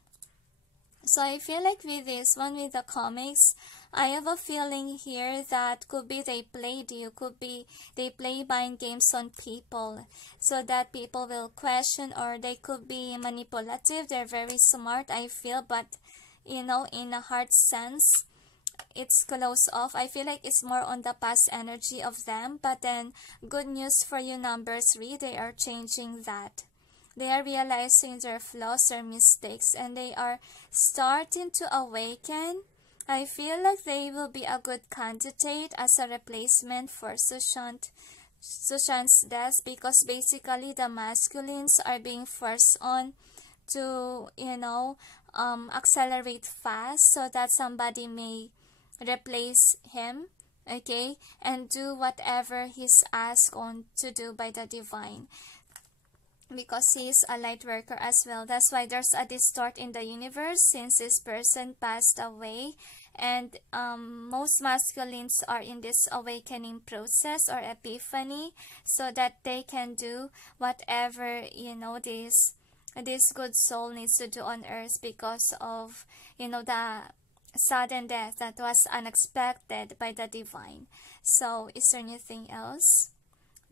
So I feel like with this one, with the comics, I have a feeling here that could be they played you, could be they play mind games on people so that people will question, or they could be manipulative. They're very smart, I feel, but in a heart sense, it's close off. I feel like it's more on the past energy of them. But then, good news for you, number 3, they are changing that. They are realizing their flaws, their mistakes, and they are starting to awaken. I feel like they will be a good candidate as a replacement for Sushan's death, because basically the masculines are being forced on to, accelerate fast so that somebody may replace him, okay, and do whatever he's asked on to do by the divine. Because he is a light worker as well. That's why there's a distort in the universe since this person passed away. And most masculines are in this awakening process or epiphany, so that they can do whatever, this good soul needs to do on earth, because of, the sudden death that was unexpected by the divine. So is there anything else?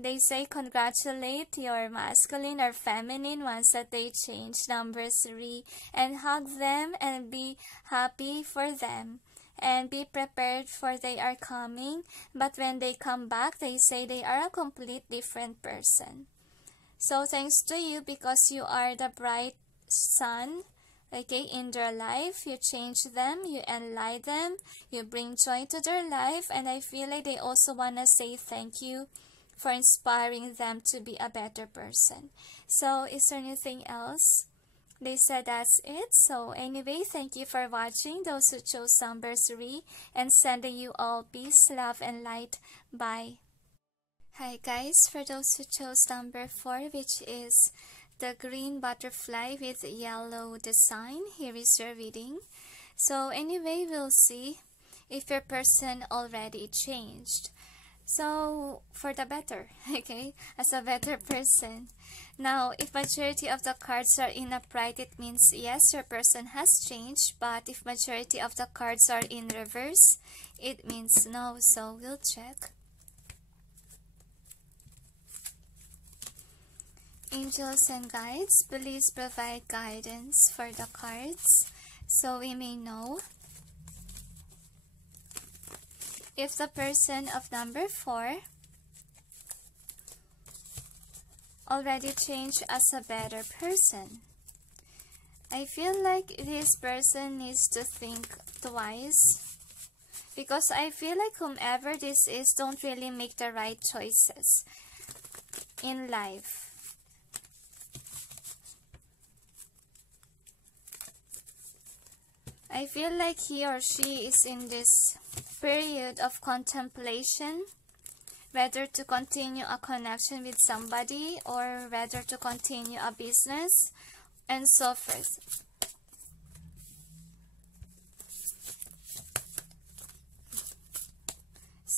They say congratulate your masculine or feminine ones that they change, number 3, and hug them and be happy for them. And be prepared, for they are coming. But when they come back, they say they are a complete different person. So thanks to you, because you are the bright sun, okay, in their life. You change them, you enlighten them, you bring joy to their life. And I feel like they also want to say thank you for inspiring them to be a better person. So is there anything else? They said that's it. So anyway, thank you for watching, those who chose number 3, and sending you all peace, love, and light. Bye. Hi guys, for those who chose number 4, which is the green butterfly with yellow design, here is your reading. So anyway, we'll see if your person already changed. So, for the better, okay, as a better person. Now, if majority of the cards are in upright, it means yes, your person has changed. But if majority of the cards are in reverse, it means no. So, we'll check. Angels and guides, please provide guidance for the cards so we may know if the person of number 4 already changed as a better person. I feel like this person needs to think twice, because I feel like whomever this is don't really make the right choices in life. I feel like he or she is in this period of contemplation, whether to continue a connection with somebody or whether to continue a business, and so forth.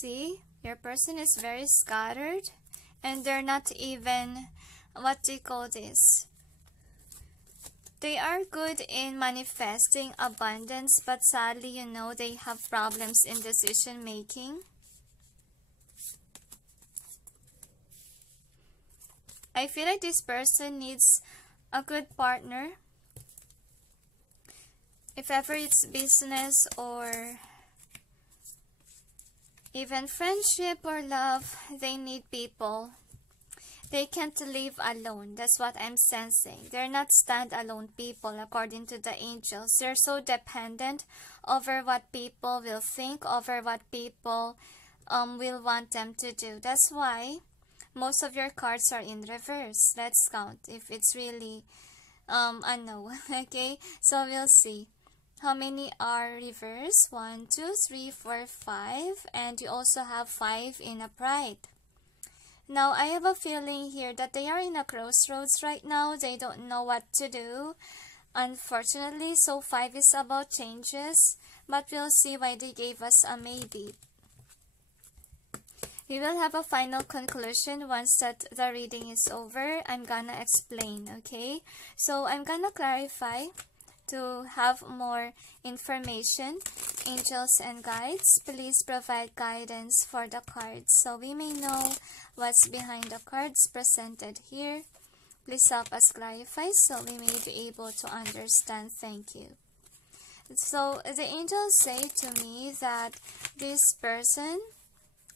see, your person is very scattered, and they're not even, what do you call this? They are good in manifesting abundance, but sadly, you know, they have problems in decision making. I feel like this person needs a good partner. If ever it's business or even friendship or love, they need people. They can't live alone. That's what I'm sensing. They're not stand-alone people according to the angels. They're so dependent over what people will think, over what people will want them to do. That's why most of your cards are in reverse. Let's count if it's really a no. Okay, so we'll see. How many are reverse? 1, 2, 3, 4, 5. And you also have 5 in upright. Now, I have a feeling here that they are in a crossroads right now. They don't know what to do, unfortunately. So 5 is about changes. But we'll see why they gave us a maybe. We will have a final conclusion once that the reading is over. I'm gonna explain, okay? So I'm gonna clarify to have more information. Angels and guides, please provide guidance for the cards so we may know what's behind the cards presented here. Please help us clarify so we may be able to understand. Thank you. So the angels say to me that this person,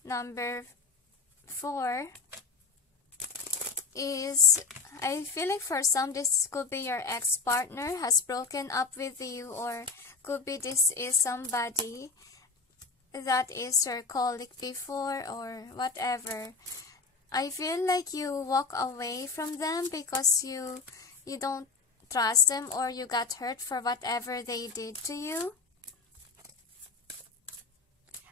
number 4, is, I feel like for some this could be your ex-partner has broken up with you, or could be this is somebody that is your colleague before or whatever. I feel like you walk away from them because you don't trust them, or you got hurt for whatever they did to you.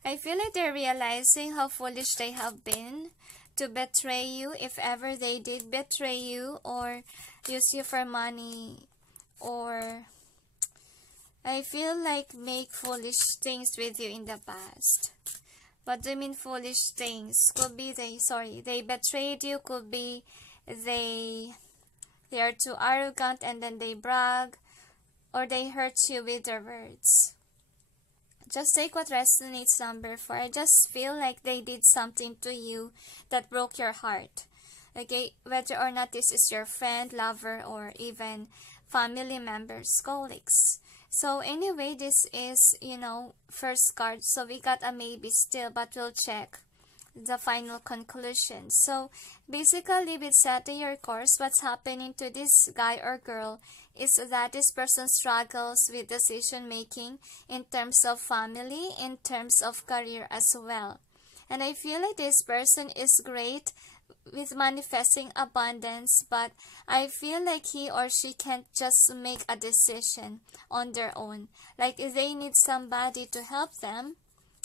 I feel like they're realizing how foolish they have been to betray you, if ever they did betray you or use you for money, or I feel like make foolish things with you in the past. What do you mean foolish things? Could be they betrayed you, could be they are too arrogant and then they brag, or they hurt you with their words. Just take what resonates, number 4. I just feel like they did something to you that broke your heart. Okay, whether or not this is your friend, lover, or even family members, colleagues. So anyway, this is, first card. So we got a maybe still, but we'll check the final conclusion. So basically, with setting your course, what's happening to this guy or girl is that this person struggles with decision making in terms of family, in terms of career as well. And I feel like this person is great with manifesting abundance, but I feel like he or she can't just make a decision on their own. Like they need somebody to help them.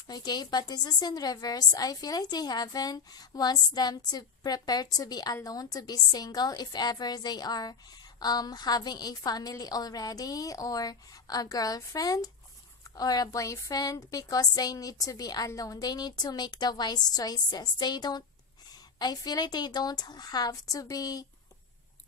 Okay, but this is in reverse. I feel like they haven't wants them to prepare to be alone, to be single, if ever they are having a family already, or a girlfriend or a boyfriend, because they need to be alone. They need to make the wise choices. I feel like they don't have to be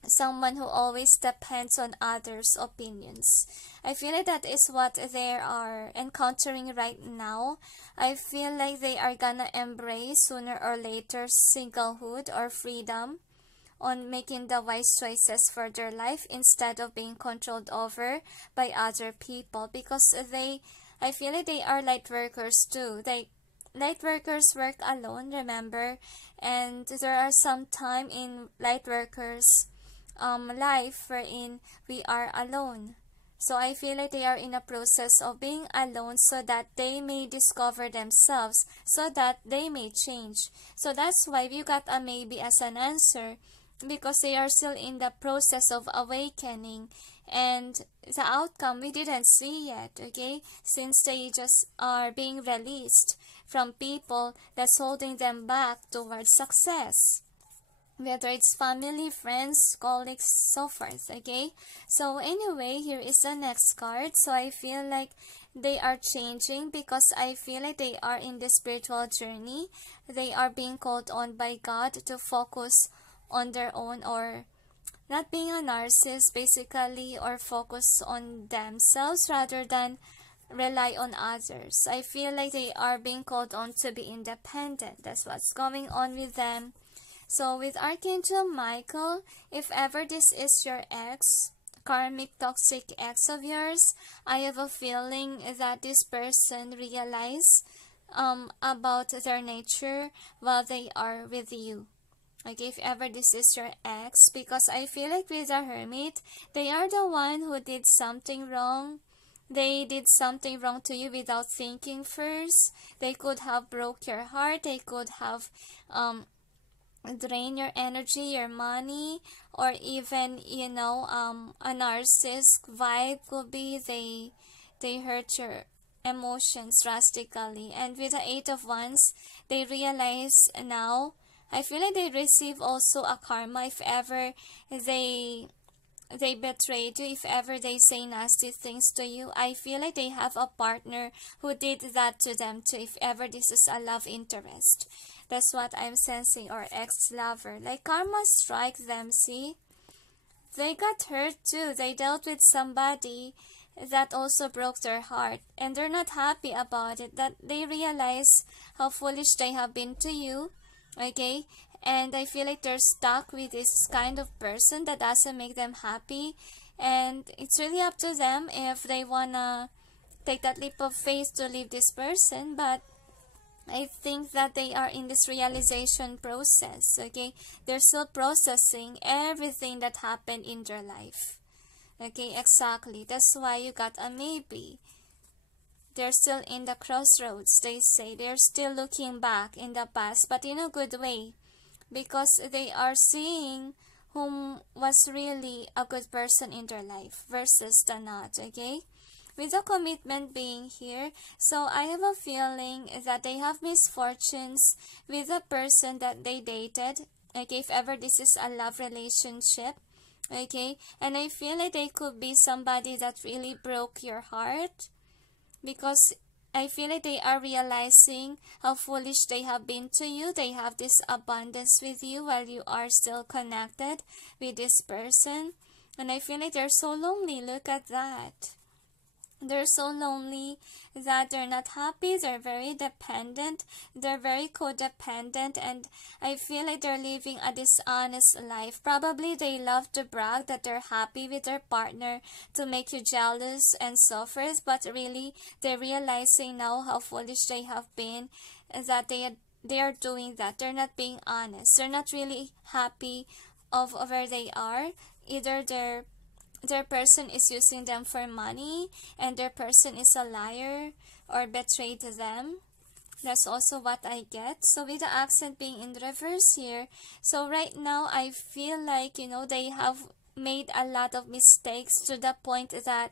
someone who always depends on others' opinions. I feel like that is what they are encountering right now. I feel like they are gonna embrace sooner or later singlehood or freedom on making the wise choices for their life instead of being controlled over by other people, because I feel like they are light workers too. Light workers work alone, remember, and there are some time in light workers life wherein we are alone. So I feel like they are in a process of being alone so that they may discover themselves, so that they may change. So that's why you got a maybe as an answer, because they are still in the process of awakening, and the outcome we didn't see yet, okay, since they just are being released from people that's holding them back towards success, whether it's family, friends, colleagues, so forth. Okay, so anyway, here is the next card. So I feel like they are changing because I feel like they are in the spiritual journey. They are being called on by God to focus on their own, or not being a narcissist basically, or focus on themselves rather than rely on others. I feel like they are being called on to be independent. That's what's going on with them. So with Archangel Michael, if ever this is your ex, karmic toxic ex of yours, I have a feeling that this person realize about their nature while they are with you. Like if ever this is your ex, because I feel like with the Hermit, they are the one who did something wrong. They did something wrong to you without thinking first. They could have broke your heart. They could have drain your energy, your money, or even a narcissist vibe could be they hurt your emotions drastically. And with the Eight of Wands, they realize now, I feel like they receive also a karma if ever they betrayed you, if ever they say nasty things to you. I feel like they have a partner who did that to them too, if ever this is a love interest. That's what I'm sensing, or ex-lover. Like karma strike them, see? They got hurt too. They dealt with somebody that also broke their heart, and they're not happy about it. That they realize how foolish they have been to you, okay? And I feel like they're stuck with this kind of person that doesn't make them happy. And it's really up to them if they wanna take that leap of faith to leave this person. But I think that they are in this realization process, okay? They're still processing everything that happened in their life. Okay, exactly. That's why you got a maybe. They're still in the crossroads, they say. They're still looking back in the past, but in a good way, because they are seeing whom was really a good person in their life versus the not, okay? With the commitment being here, so I have a feeling that they have misfortunes with the person that they dated, okay, if ever this is a love relationship, okay? And I feel like they could be somebody that really broke your heart, because I feel like they are realizing how foolish they have been to you. They have this abundance with you while you are still connected with this person. And I feel like they're so lonely. Look at that. They're so lonely that they're not happy. They're very dependent. They're very codependent. And I feel like they're living a dishonest life. Probably they love to brag that they're happy with their partner to make you jealous and suffer. But really, they're realizing now how foolish they have been, that they are doing that. They're not being honest. They're not really happy of where they are. Either their person is using them for money, and their person is a liar or betrayed them. That's also what I get. So with the accent being in reverse here, so right now I feel like, they have made a lot of mistakes to the point that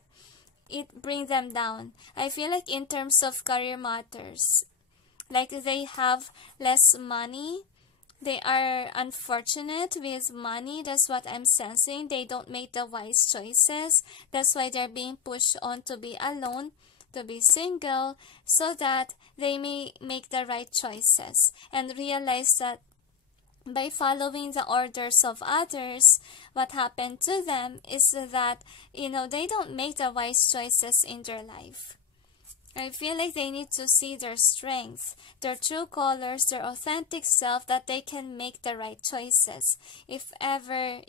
it brings them down. I feel like in terms of career matters, like they have less money. They are unfortunate with money. That's what I'm sensing. They don't make the wise choices. That's why they're being pushed on to be alone, to be single, so that they may make the right choices and realize that by following the orders of others, what happened to them is that, they don't make the wise choices in their life. I feel like they need to see their strength, their true colors, their authentic self, that they can make the right choices. If ever,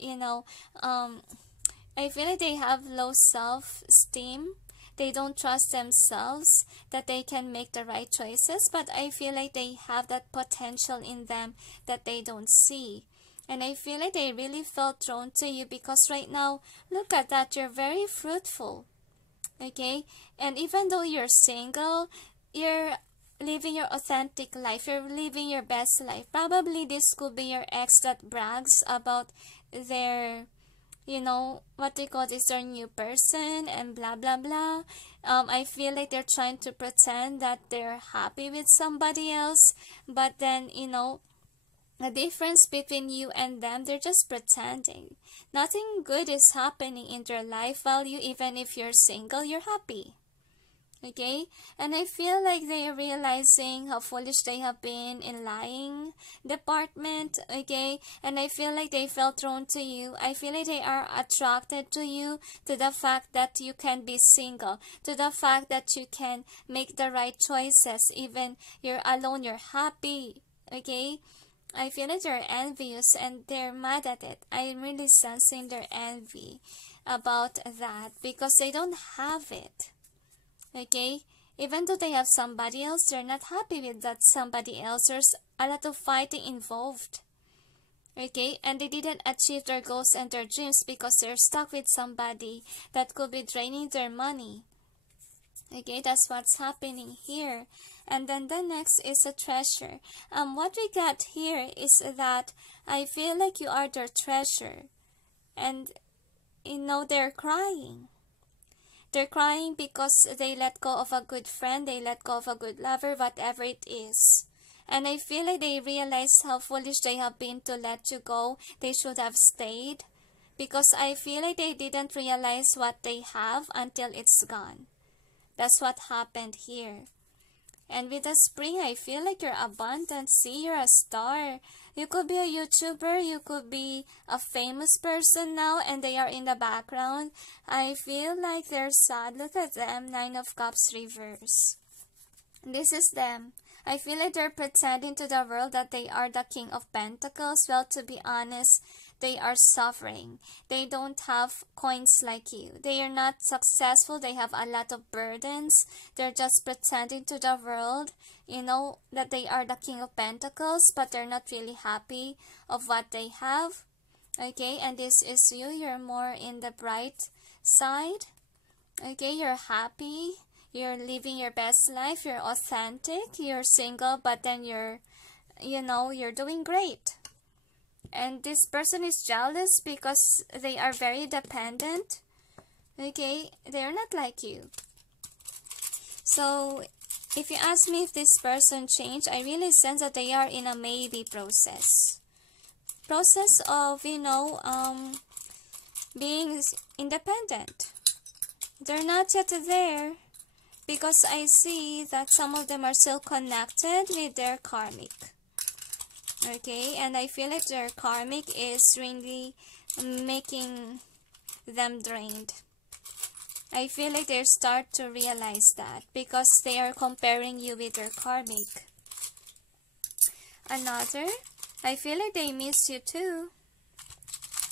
I feel like they have low self-esteem. They don't trust themselves that they can make the right choices, but I feel like they have that potential in them that they don't see. And I feel like they really felt drawn to you because right now, look at that, you're very fruitful. Okay, and even though you're single, you're living your authentic life, you're living your best life. Probably this could be your ex that brags about their, what they call this, their new person and blah blah blah. I feel like they're trying to pretend that they're happy with somebody else, but then, the difference between you and them, they're just pretending. Nothing good is happening in their life while you, even if you're single, you're happy. Okay, and I feel like they are realizing how foolish they have been in lying department. Okay, and I feel like they felt drawn to you. I feel like they are attracted to you, to the fact that you can be single, to the fact that you can make the right choices even you're alone, you're happy. Okay, I feel like they're envious and they're mad at it. I'm really sensing their envy about that because they don't have it. Okay, even though they have somebody else, they're not happy with that somebody else. There's a lot of fighting involved. Okay, and they didn't achieve their goals and their dreams because they're stuck with somebody that could be draining their money. Okay, that's what's happening here. And then the next is a treasure. What we got here is that I feel like you are their treasure, and they're crying. They're crying because they let go of a good friend, they let go of a good lover, whatever it is. And I feel like they realize how foolish they have been to let you go. They should have stayed. Because I feel like they didn't realize what they have until it's gone. That's what happened here. And with the spring, I feel like you're abundant. See, you're a star. You could be a YouTuber, you could be a famous person now, and they are in the background. I feel like they're sad. Look at them, 9 of Cups reverse. This is them. I feel like they're pretending to the world that they are the King of Pentacles. Well, to be honest, they are suffering. They don't have coins like you. They are not successful. They have a lot of burdens. They're just pretending to the world, that they are the King of Pentacles, but they're not really happy of what they have. Okay, and this is you. You're more in the bright side. Okay, you're happy. You're living your best life. You're authentic. You're single, but then you're doing great. And this person is jealous because they are very dependent. Okay, they're not like you. So if you ask me if this person changed, I really sense that they are in a maybe process. Process of, being independent. They're not yet there because I see that some of them are still connected with their karmic. Okay, and I feel like their karmic is really making them drained. I feel like they start to realize that because they are comparing you with their karmic. Another, I feel like they miss you too,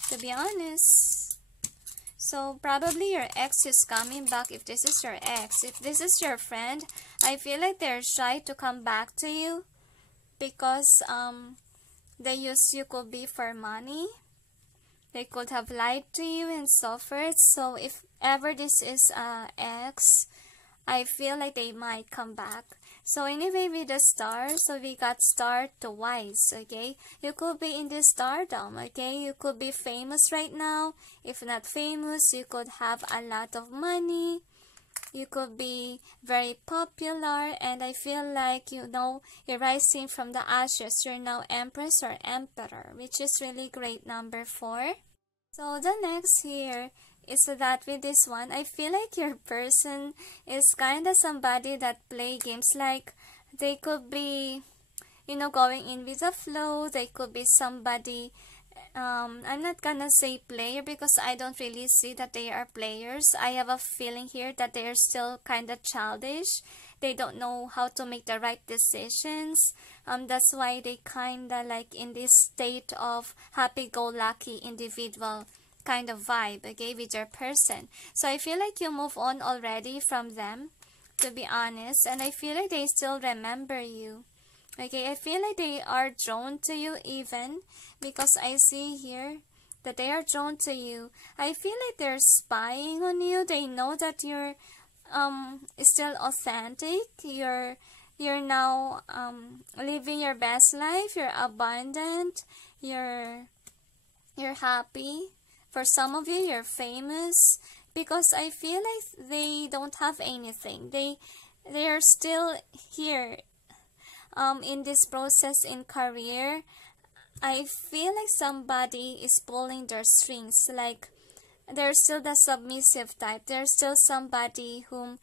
to be honest. So probably your ex is coming back if this is your ex. If this is your friend, I feel like they're shy to come back to you because they use you could be for money. They could have lied to you and suffered. So if ever this is ex, I feel like they might come back. So anyway, with the star, so we got star to wise. Okay, you could be in this stardom. Okay, you could be famous right now. If not famous, you could have a lot of money. You could be very popular, and I feel like you're rising from the ashes. You're now empress or emperor, which is really great, number 4. So the next here is that with this one, I feel like your person is kind of somebody that play games. Like they could be going in with the flow. They could be somebody, I'm not gonna say player because I don't really see that they are players. I have a feeling here that they are still kind of childish. They don't know how to make the right decisions. That's why they kind of like in this state of happy-go-lucky individual kind of vibe, okay, with your person. So I feel like you move on already from them, to be honest, and I feel like they still remember you. Okay, I feel like they are drawn to you even because I see here that they are drawn to you. I feel like they're spying on you. They know that you're still authentic. You're now living your best life. You're abundant. You're happy. For some of you, you're famous because I feel like they don't have anything. They're still here. In this process in career, I feel like somebody is pulling their strings. Like they're still the submissive type. There's still somebody whom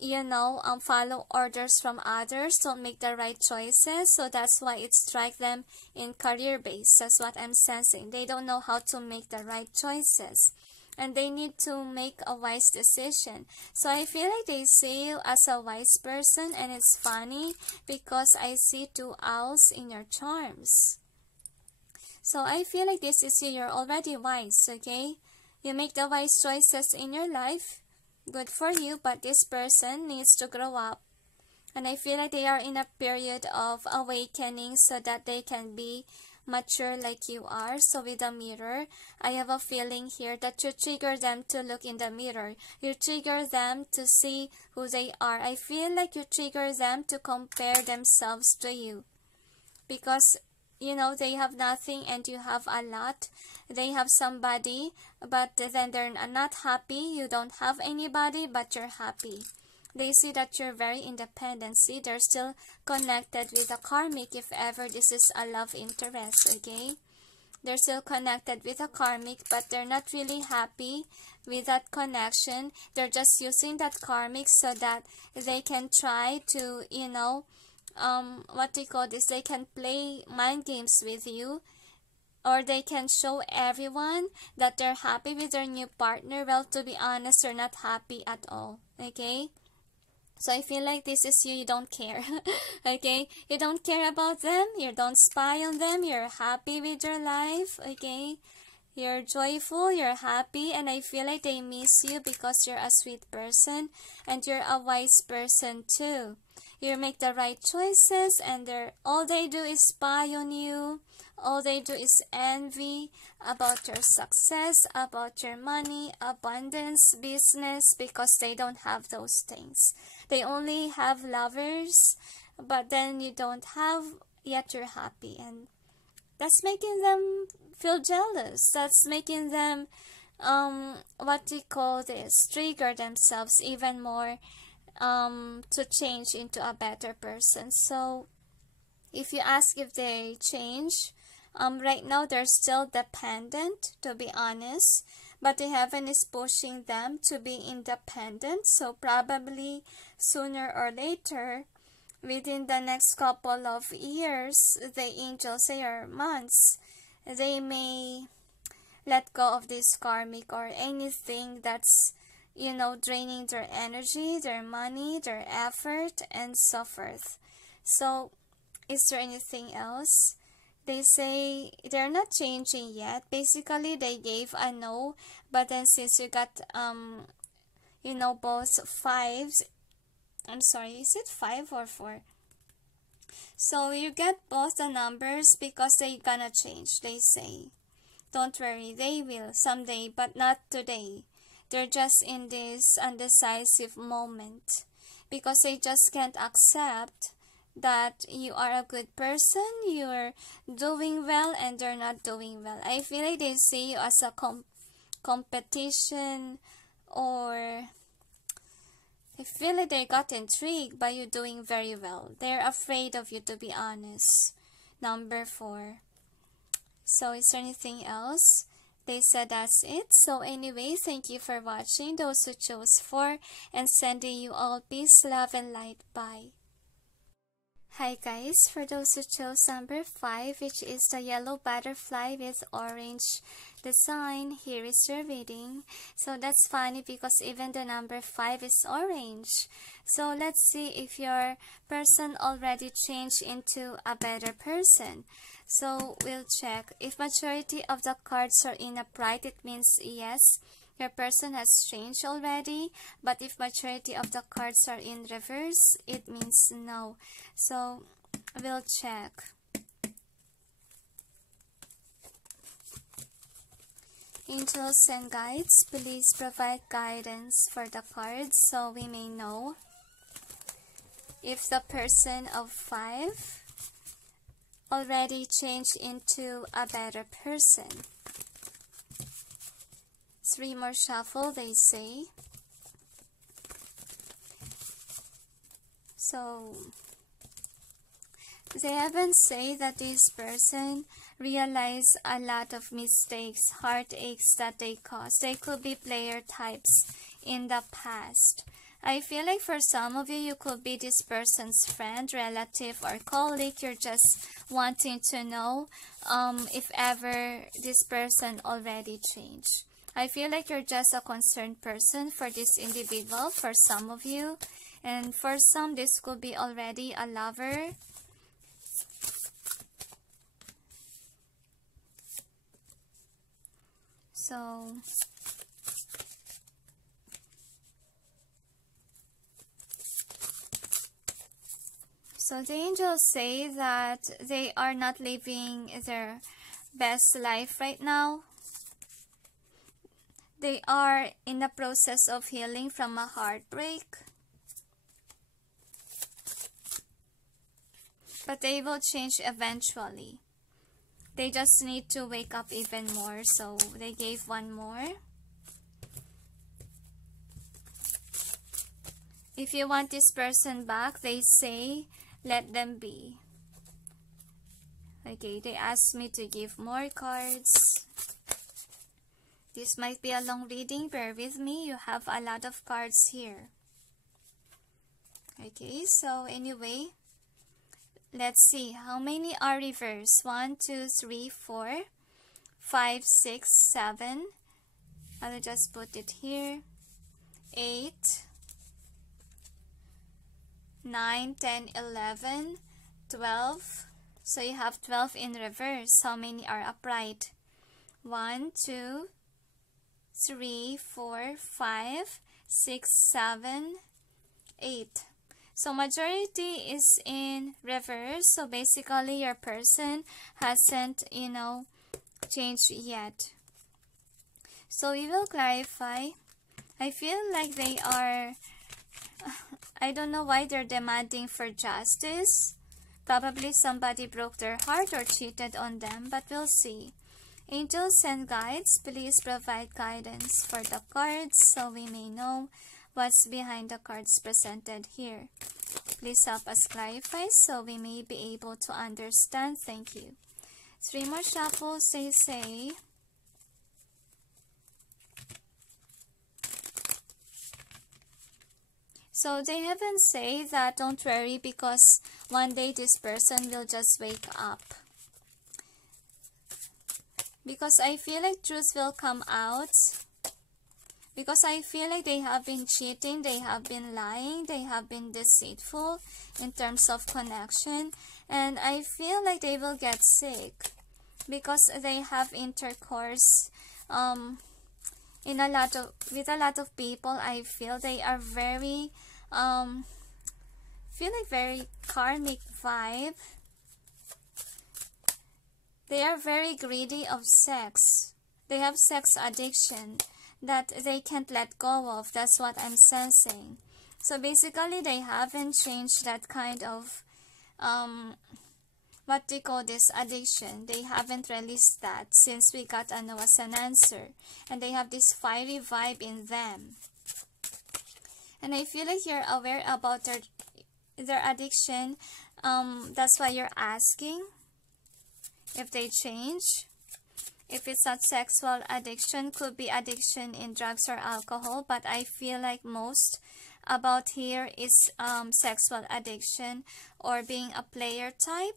follow orders from others, don't make the right choices. So that's why it strikes them in career base. That's what I'm sensing. They don't know how to make the right choices, and they need to make a wise decision. So I feel like they see you as a wise person, and it's funny because I see 2 owls in your charms. So I feel like this is you. You're already wise, okay? You make the wise choices in your life. Good for you, but this person needs to grow up. And I feel like they are in a period of awakening so that they can be mature like you are. So with the mirror, I have a feeling here that you trigger them to look in the mirror. You trigger them to see who they are. I feel like you trigger them to compare themselves to you. Because they have nothing and you have a lot. They have somebody, but then they're not happy. You don't have anybody, but you're happy. They see that you're very independent. See, they're still connected with a karmic if ever this is a love interest, okay? They're still connected with a karmic, but they're not really happy with that connection. They're just using that karmic so that they can try to, they can play mind games with you, or they can show everyone that they're happy with their new partner. Well, to be honest, they're not happy at all, okay? So I feel like this is you. You don't care, okay? You don't care about them. You don't spy on them. You're happy with your life, okay? You're joyful, you're happy, and I feel like they miss you because you're a sweet person and you're a wise person too. You make the right choices, and all they do is spy on you. All they do is envy about your success, about your money, abundance, business, because they don't have those things. They only have lovers, but then you don't have, yet you're happy, and that's making them feel jealous. That's making them trigger themselves even more to change into a better person. So if you ask if they change, right now they're still dependent, to be honest, but the heaven is pushing them to be independent. So probably sooner or later, within the next couple of years, the angels say, or months, they may let go of this karmic or anything that's draining their energy, their money, their effort, and so forth. So is there anything else? They say they're not changing yet. Basically, they gave a no, but then since you got both fives, I'm sorry, is it 5 or 4? So you get both the numbers because they gonna change, they say. Don't worry, they will someday, but not today. They're just in this undecisive moment because they just can't accept that you are a good person, you're doing well, and they're not doing well. I feel like they see you as a competition, or I feel like they got intrigued by you doing very well. They're afraid of you, to be honest. Number 4. So is there anything else? They said that's it. So anyway, thank you for watching. Those who chose 4, and sending you all peace, love, and light. Bye. Hi guys, for those who chose number 5, which is the yellow butterfly with orange design, here is your reading. So that's funny because even the number 5 is orange. So let's see if your person already changed into a better person. So we'll check. If majority of the cards are in upright, it means yes, your person has changed already. But if majority of the cards are in reverse, it means no. So we'll check. Angels and guides, please provide guidance for the cards so we may know if the person of 5 already changed into a better person. 3 more shuffle, they say. So they haven't say that this person realized a lot of mistakes, heartaches that they caused. They could be player types in the past. I feel like for some of you, you could be this person's friend, relative, or colleague. You're just wanting to know if ever this person already changed. I feel like you're just a concerned person for this individual, for some of you. And for some, this could be already a lover. So the angels say that they are not living their best life right now. They are in the process of healing from a heartbreak. But they will change eventually. They just need to wake up even more. So they gave one more. If you want this person back, they say, let them be. Okay, they asked me to give more cards. This might be a long reading. Bear with me. You have a lot of cards here. Okay, so anyway, let's see. How many are reversed? 1, 2, 3, 4, 5, 6, 7. I'll just put it here. 8, 9, 10, 11, 12. So you have 12 in reverse. How many are upright? 1, 2, 3, 4, 5, 6, 7, 8. So majority is in reverse. So basically your person hasn't, changed yet. So we will clarify. I feel like they are, I don't know why they're demanding for justice. Probably somebody broke their heart or cheated on them, but we'll see. Angels and guides, please provide guidance for the cards so we may know what's behind the cards presented here. Please help us clarify so we may be able to understand. Thank you. 3 more shuffles, they say. So they haven't say that don't worry because one day this person will just wake up. Because I feel like truth will come out. Because I feel like they have been cheating, they have been lying, they have been deceitful in terms of connection. And I feel like they will get sick because they have intercourse with a lot of people. I feel they are very very karmic vibe. They are very greedy of sex. They have sex addiction that they can't let go of. That's what I'm sensing. So basically they haven't changed that kind of what they call this addiction. They haven't released that since we got a no as an answer. And they have this fiery vibe in them. And I feel like you're aware about their addiction. That's why you're asking if they change. If it's not sexual addiction, could be addiction in drugs or alcohol. But I feel like most about here is sexual addiction or being a player type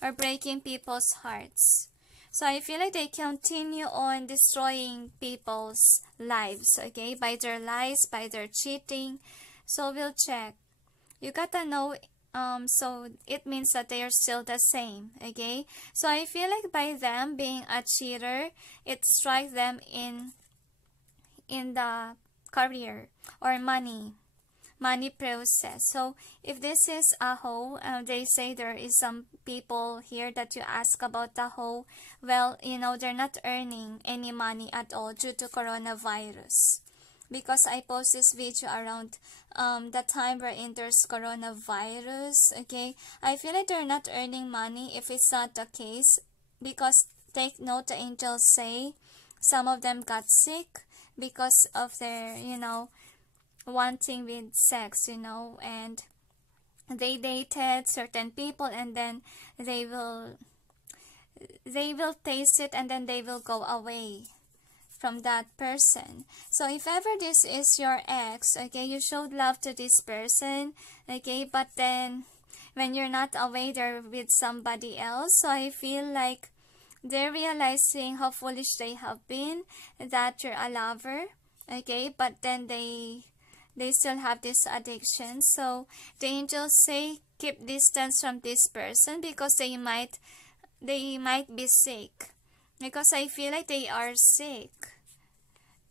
or breaking people's hearts. So I feel like they continue on destroying people's lives, okay, by their lies, by their cheating. So we'll check. You gotta know, so it means that they are still the same, okay? So I feel like by them being a cheater, it strikes them in the career or money process. So if this is a hoe, they say there is some people here that you ask about the hoe. Well, they're not earning any money at all due to coronavirus. Because I post this video around the time wherein there's coronavirus, okay? I feel like they're not earning money if it's not the case. Because take note, the angels say some of them got sick because of their, wanting with sex, and they dated certain people and then they will taste it and then they will go away from that person. So if ever this is your ex, okay, you showed love to this person, okay, but then when you're not away, they're with somebody else. So I feel like they're realizing how foolish they have been, that you're a lover, okay, but then they still have this addiction. So the angels say keep distance from this person because they might be sick, because I feel like they are sick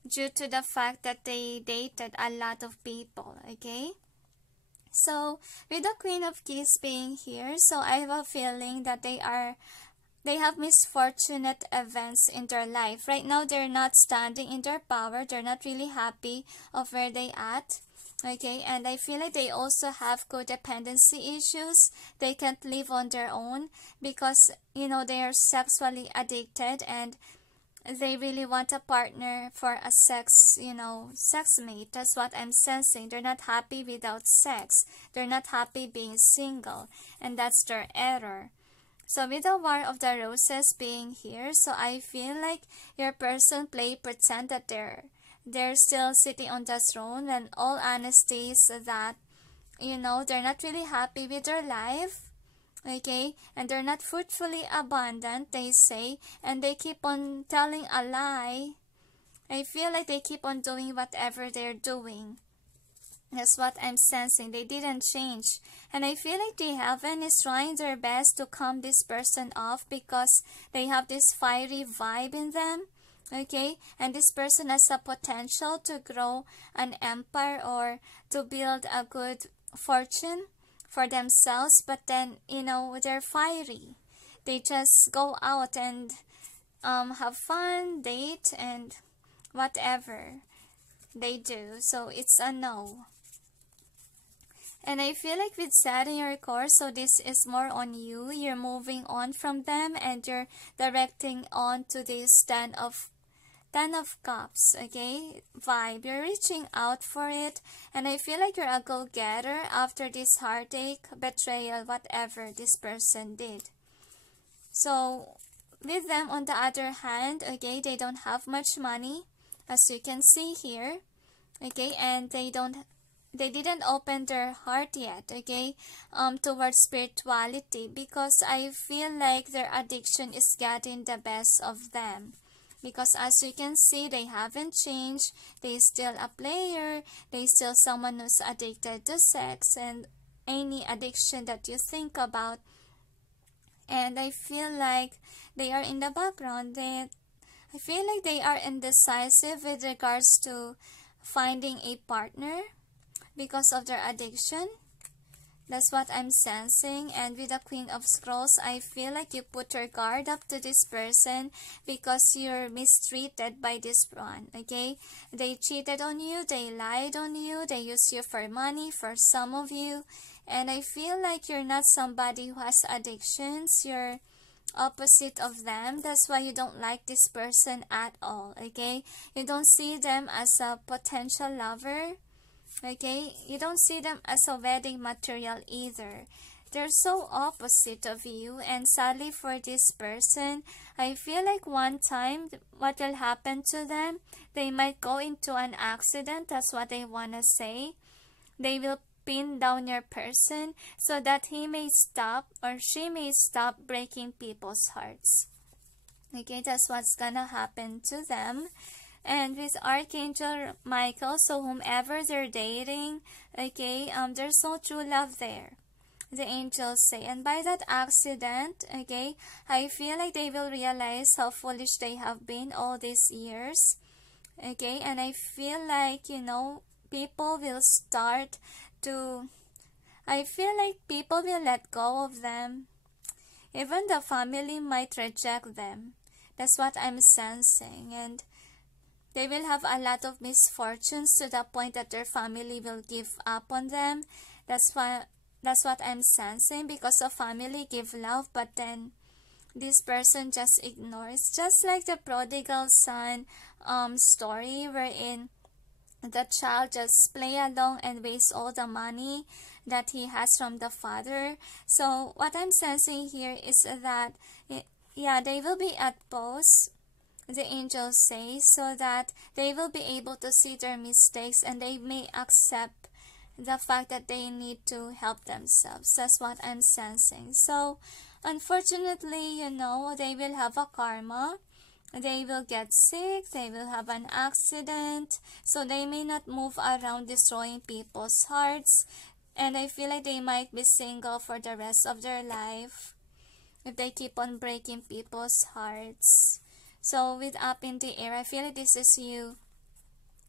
due to the fact that they dated a lot of people, okay. So with the Queen of Keys being here, so I have a feeling that they have misfortunate events in their life. Right now, they're not standing in their power. They're not really happy of where they at. Okay, and I feel like they also have codependency issues. They can't live on their own because, they are sexually addicted and they really want a partner for a sex mate. That's what I'm sensing. They're not happy without sex. They're not happy being single, and that's their error. So with the War of the Roses being here, so I feel like your person pretend that they're still sitting on the throne, and all honesty is that, they're not really happy with their life, okay, and they're not fruitfully abundant, they say, and they keep on telling a lie. I feel like they keep on doing whatever they're doing. That's what I'm sensing. They didn't change. And I feel like the heaven is trying their best to calm this person off because they have this fiery vibe in them. Okay? And this person has a potential to grow an empire or to build a good fortune for themselves. But then, they're fiery. They just go out and have fun, date, and whatever they do. So it's a no. And I feel like with setting your course, so this is more on you. You're moving on from them and you're directing on to this Ten of Cups, okay, vibe. You're reaching out for it, and I feel like you're a go-getter after this heartache, betrayal, whatever this person did. So with them, on the other hand, okay, they don't have much money, as you can see here, okay, and they didn't open their heart yet, okay, towards spirituality, because I feel like their addiction is getting the best of them. Because as you can see, they haven't changed. They still a player. They still someone who's addicted to sex and any addiction that you think about. And I feel like they are in the background. I feel like they are indecisive with regards to finding a partner because of their addiction. That's what I'm sensing. And with the Queen of Scrolls, I feel like you put your guard up to this person because you're mistreated by this one, okay? They cheated on you, they lied on you, they used you for money, for some of you. And I feel like you're not somebody who has addictions. You're opposite of them. That's why you don't like this person at all, okay? You don't see them as a potential lover. Okay, you don't see them as a wedding material either. They're so opposite of you, and sadly for this person, I feel like one time what will happen to them, they might go into an accident. That's what they want to say. They will pin down your person so that he may stop or she may stop breaking people's hearts. Okay, that's what's gonna happen to them. And with Archangel Michael, so whomever they're dating, okay, there's no true love there, the angels say. And by that accident, okay, I feel like they will realize how foolish they have been all these years, okay. And I feel like, people will start to, I feel like people will let go of them. Even the family might reject them. That's what I'm sensing. And they will have a lot of misfortunes to the point that their family will give up on them. That's what I'm sensing, because the family give love, but then this person just ignores. Just like the prodigal son story, wherein the child just play along and waste all the money that he has from the father. So what I'm sensing here is that, yeah, they will be at pause. the angels say, so that they will be able to see their mistakes and they may accept the fact that they need to help themselves. That's what I'm sensing. So unfortunately, they will have a karma. They will get sick, they will have an accident, so they may not move around destroying people's hearts. And I feel like they might be single for the rest of their life if they keep on breaking people's hearts. So with Up in the Air, I feel like this is you.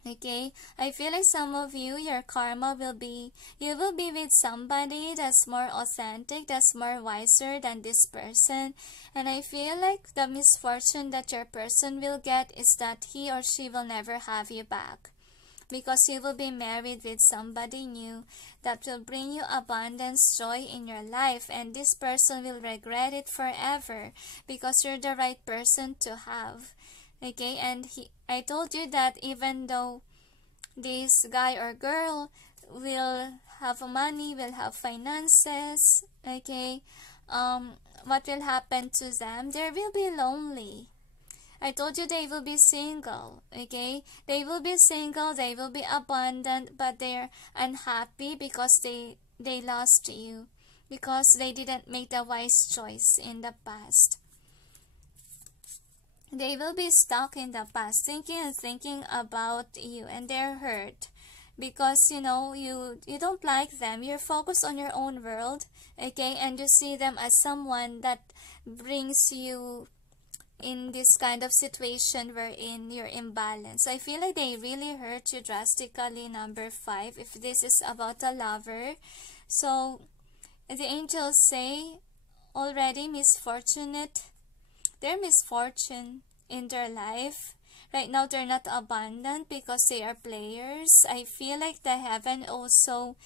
Okay, I feel like some of you, your karma will be, you will be with somebody that's more authentic, that's more wiser than this person. And I feel like the misfortune that your person will get is that he or she will never have you back, because you will be married with somebody new that will bring you abundance, joy in your life, and this person will regret it forever because you're the right person to have. Okay, and I told you that even though this guy or girl will have money, will have finances, okay, what will happen to them? They will be lonely. I told you they will be single, okay? They will be single, they will be abundant, but they're unhappy because they lost you, because they didn't make the wise choice in the past. They will be stuck in the past, thinking about you, and they're hurt because you don't like them. You're focused on your own world, okay, and you see them as someone that brings you in this kind of situation wherein you're imbalanced. I feel like they really hurt you drastically, number 5, if this is about a lover. So the angels say already misfortunate. Their misfortune in their life right now, they're not abundant because they are players. I feel like the heaven also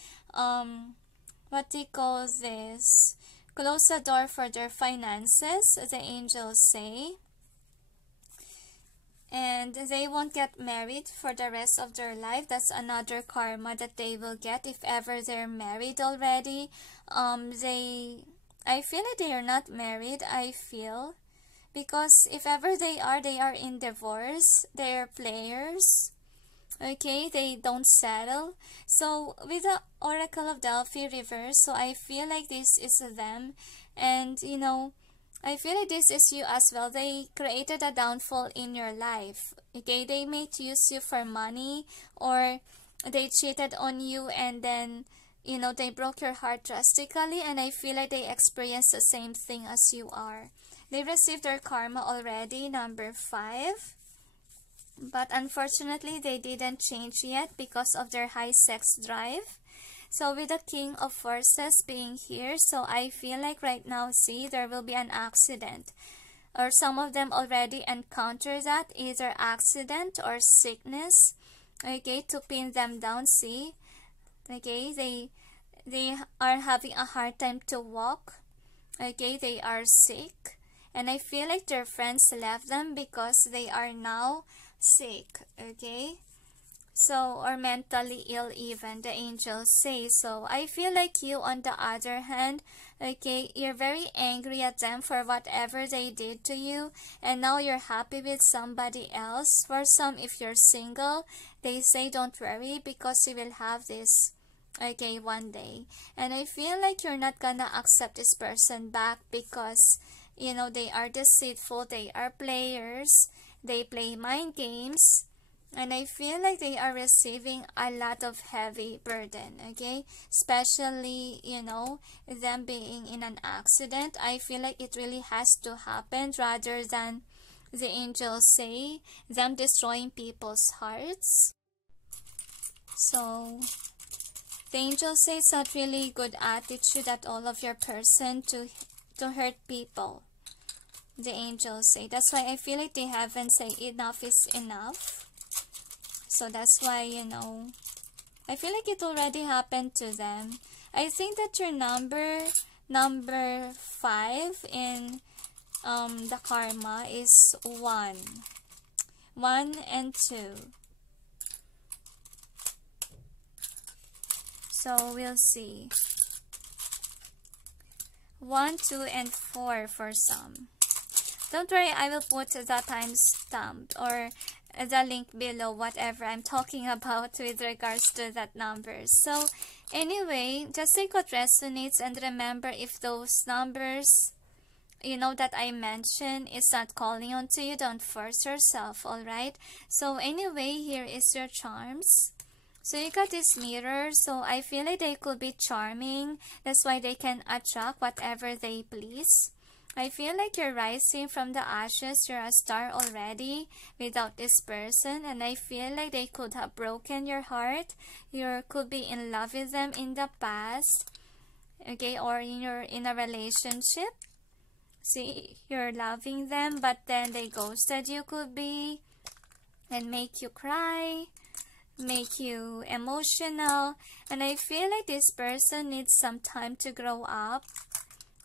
what they call this, close the door for their finances, the angels say, and they won't get married for the rest of their life. That's another karma that they will get if ever they're married already. I feel like they are not married, I feel, because if ever they are in divorce. They are players, okay, they don't settle. So with the Oracle of Delphi reverse, so I feel like this is them, and I feel like this is you as well. They created a downfall in your life, okay? They may use you for money, or they cheated on you, and then they broke your heart drastically, and I feel like they experienced the same thing as you are. They received their karma already, number 5. But unfortunately, they didn't change yet because of their high sex drive. So with the King of Forces being here, so I feel like right now, see, there will be an accident. Or some of them already encounter that, either accident or sickness, okay, to pin them down, see. Okay, they are having a hard time to walk. Okay, they are sick. And I feel like their friends left them because they are now sick, okay? So, or mentally ill even, the angels say. So, I feel like you, on the other hand, okay, you're very angry at them for whatever they did to you, and now you're happy with somebody else. For some, if you're single, they say don't worry because you will have this, okay, one day. And I feel like you're not gonna accept this person back because they are deceitful, they are players, they play mind games, and I feel like they are receiving a lot of heavy burden, okay? Especially, them being in an accident. I feel like it really has to happen rather than the angels say, them destroying people's hearts. So, the angels say it's not really good attitude at all of your person to hurt people. The angels say. That's why I feel like they haven't said enough is enough. So that's why, I feel like it already happened to them. I think that your number 5 in the karma is 1. 1 and 2. So we'll see. 1, 2, and 4 for some. Don't worry, I will put the timestamp or the link below whatever I'm talking about with regards to that number. So anyway, just take what resonates, and remember, if those numbers that I mentioned is not calling onto you, don't force yourself. All right, so anyway, here is your charms. So you got this mirror, so I feel like they could be charming. That's why they can attract whatever they please. I feel like you're rising from the ashes. You're a star already without this person, and I feel like they could have broken your heart. You could be in love with them in the past, okay, or in a relationship. See, you're loving them, but then they ghosted you, could be, and make you cry, make you emotional. And I feel like this person needs some time to grow up.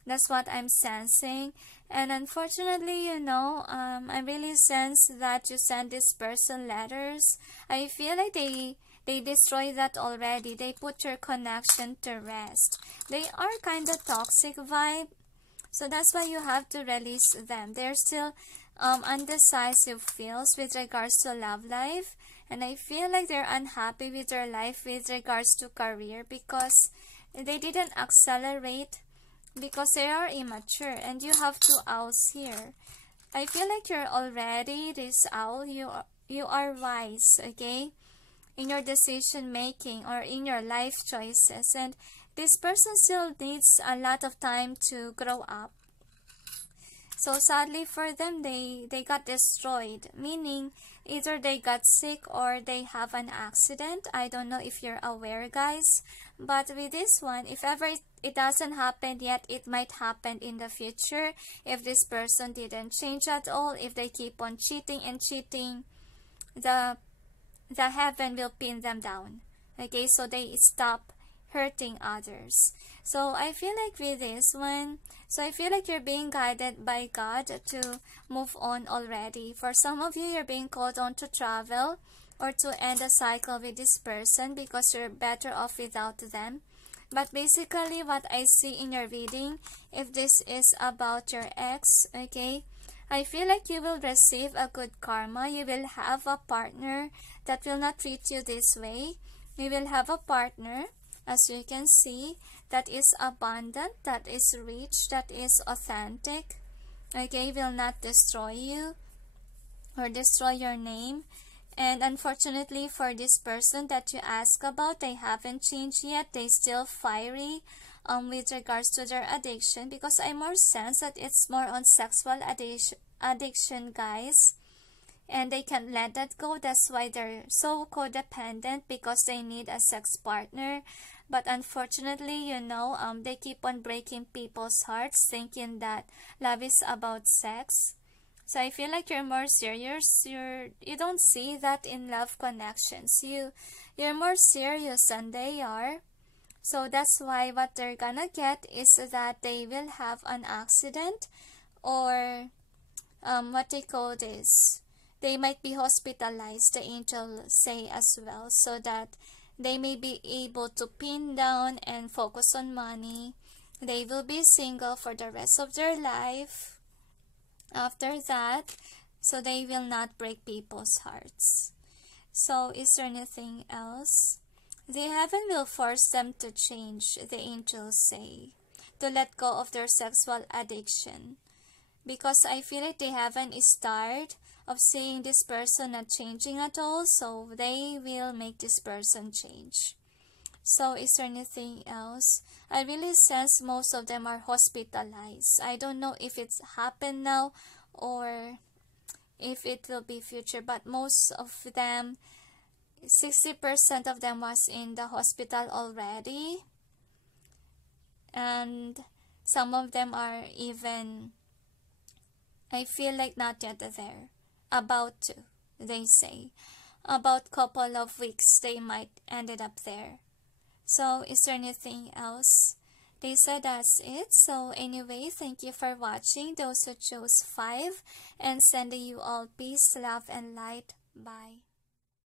That's what I'm sensing. And unfortunately, I really sense that you send this person letters. I feel like they destroyed that already. They put your connection to rest. They are kind of toxic vibe. So that's why you have to release them. They're still undecisive feels with regards to love life. And I feel like they're unhappy with their life with regards to career, because they didn't accelerate, because they are immature. And you have two owls here. I feel like you're already this owl. You are wise, okay, in your decision making or in your life choices. And this person still needs a lot of time to grow up. So sadly for them, they got destroyed, meaning either they got sick or they have an accident. I don't know if you're aware, guys, but with this one, if ever it doesn't happen yet, it might happen in the future. If this person didn't change at all, if they keep on cheating and cheating, the heaven will pin them down, okay, so they stop hurting others. So I feel like with this one, so I feel like you're being guided by God to move on already. For some of you, you're being called on to travel or to end a cycle with this person because you're better off without them. But basically what I see in your reading, if this is about your ex, okay, I feel like you will receive a good karma. You will have a partner that will not treat you this way. You will have a partner, as you can see, that is abundant, that is rich, that is authentic, okay, will not destroy you or destroy your name. And unfortunately for this person that you ask about, they haven't changed yet. They still fiery with regards to their addiction, because I more sense that it's more on sexual addiction, guys. And they can't let that go. That's why they're so codependent, because they need a sex partner. But unfortunately, they keep on breaking people's hearts, thinking that love is about sex. So I feel like you're more serious. You don't see that in love connections. You're more serious than they are. So that's why what they're gonna get is that they will have an accident, or what they call this, they might be hospitalized, the angel say as well, so that they may be able to pin down and focus on money. They will be single for the rest of their life after that, so they will not break people's hearts. So is there anything else? The heaven will force them to change, the angels say, to let go of their sexual addiction, because I feel like they haven't tired of seeing this person not changing at all, so they will make this person change. So is there anything else? I really sense most of them are hospitalized. I don't know if it's happened now or if it will be future, but most of them, 60% of them was in the hospital already, and some of them are even, I feel like not yet there, about to, they say. About couple of weeks they might ended up there. So is there anything else? They said that's it. So anyway, thank you for watching, those who chose 5, and sending you all peace, love, and light. Bye.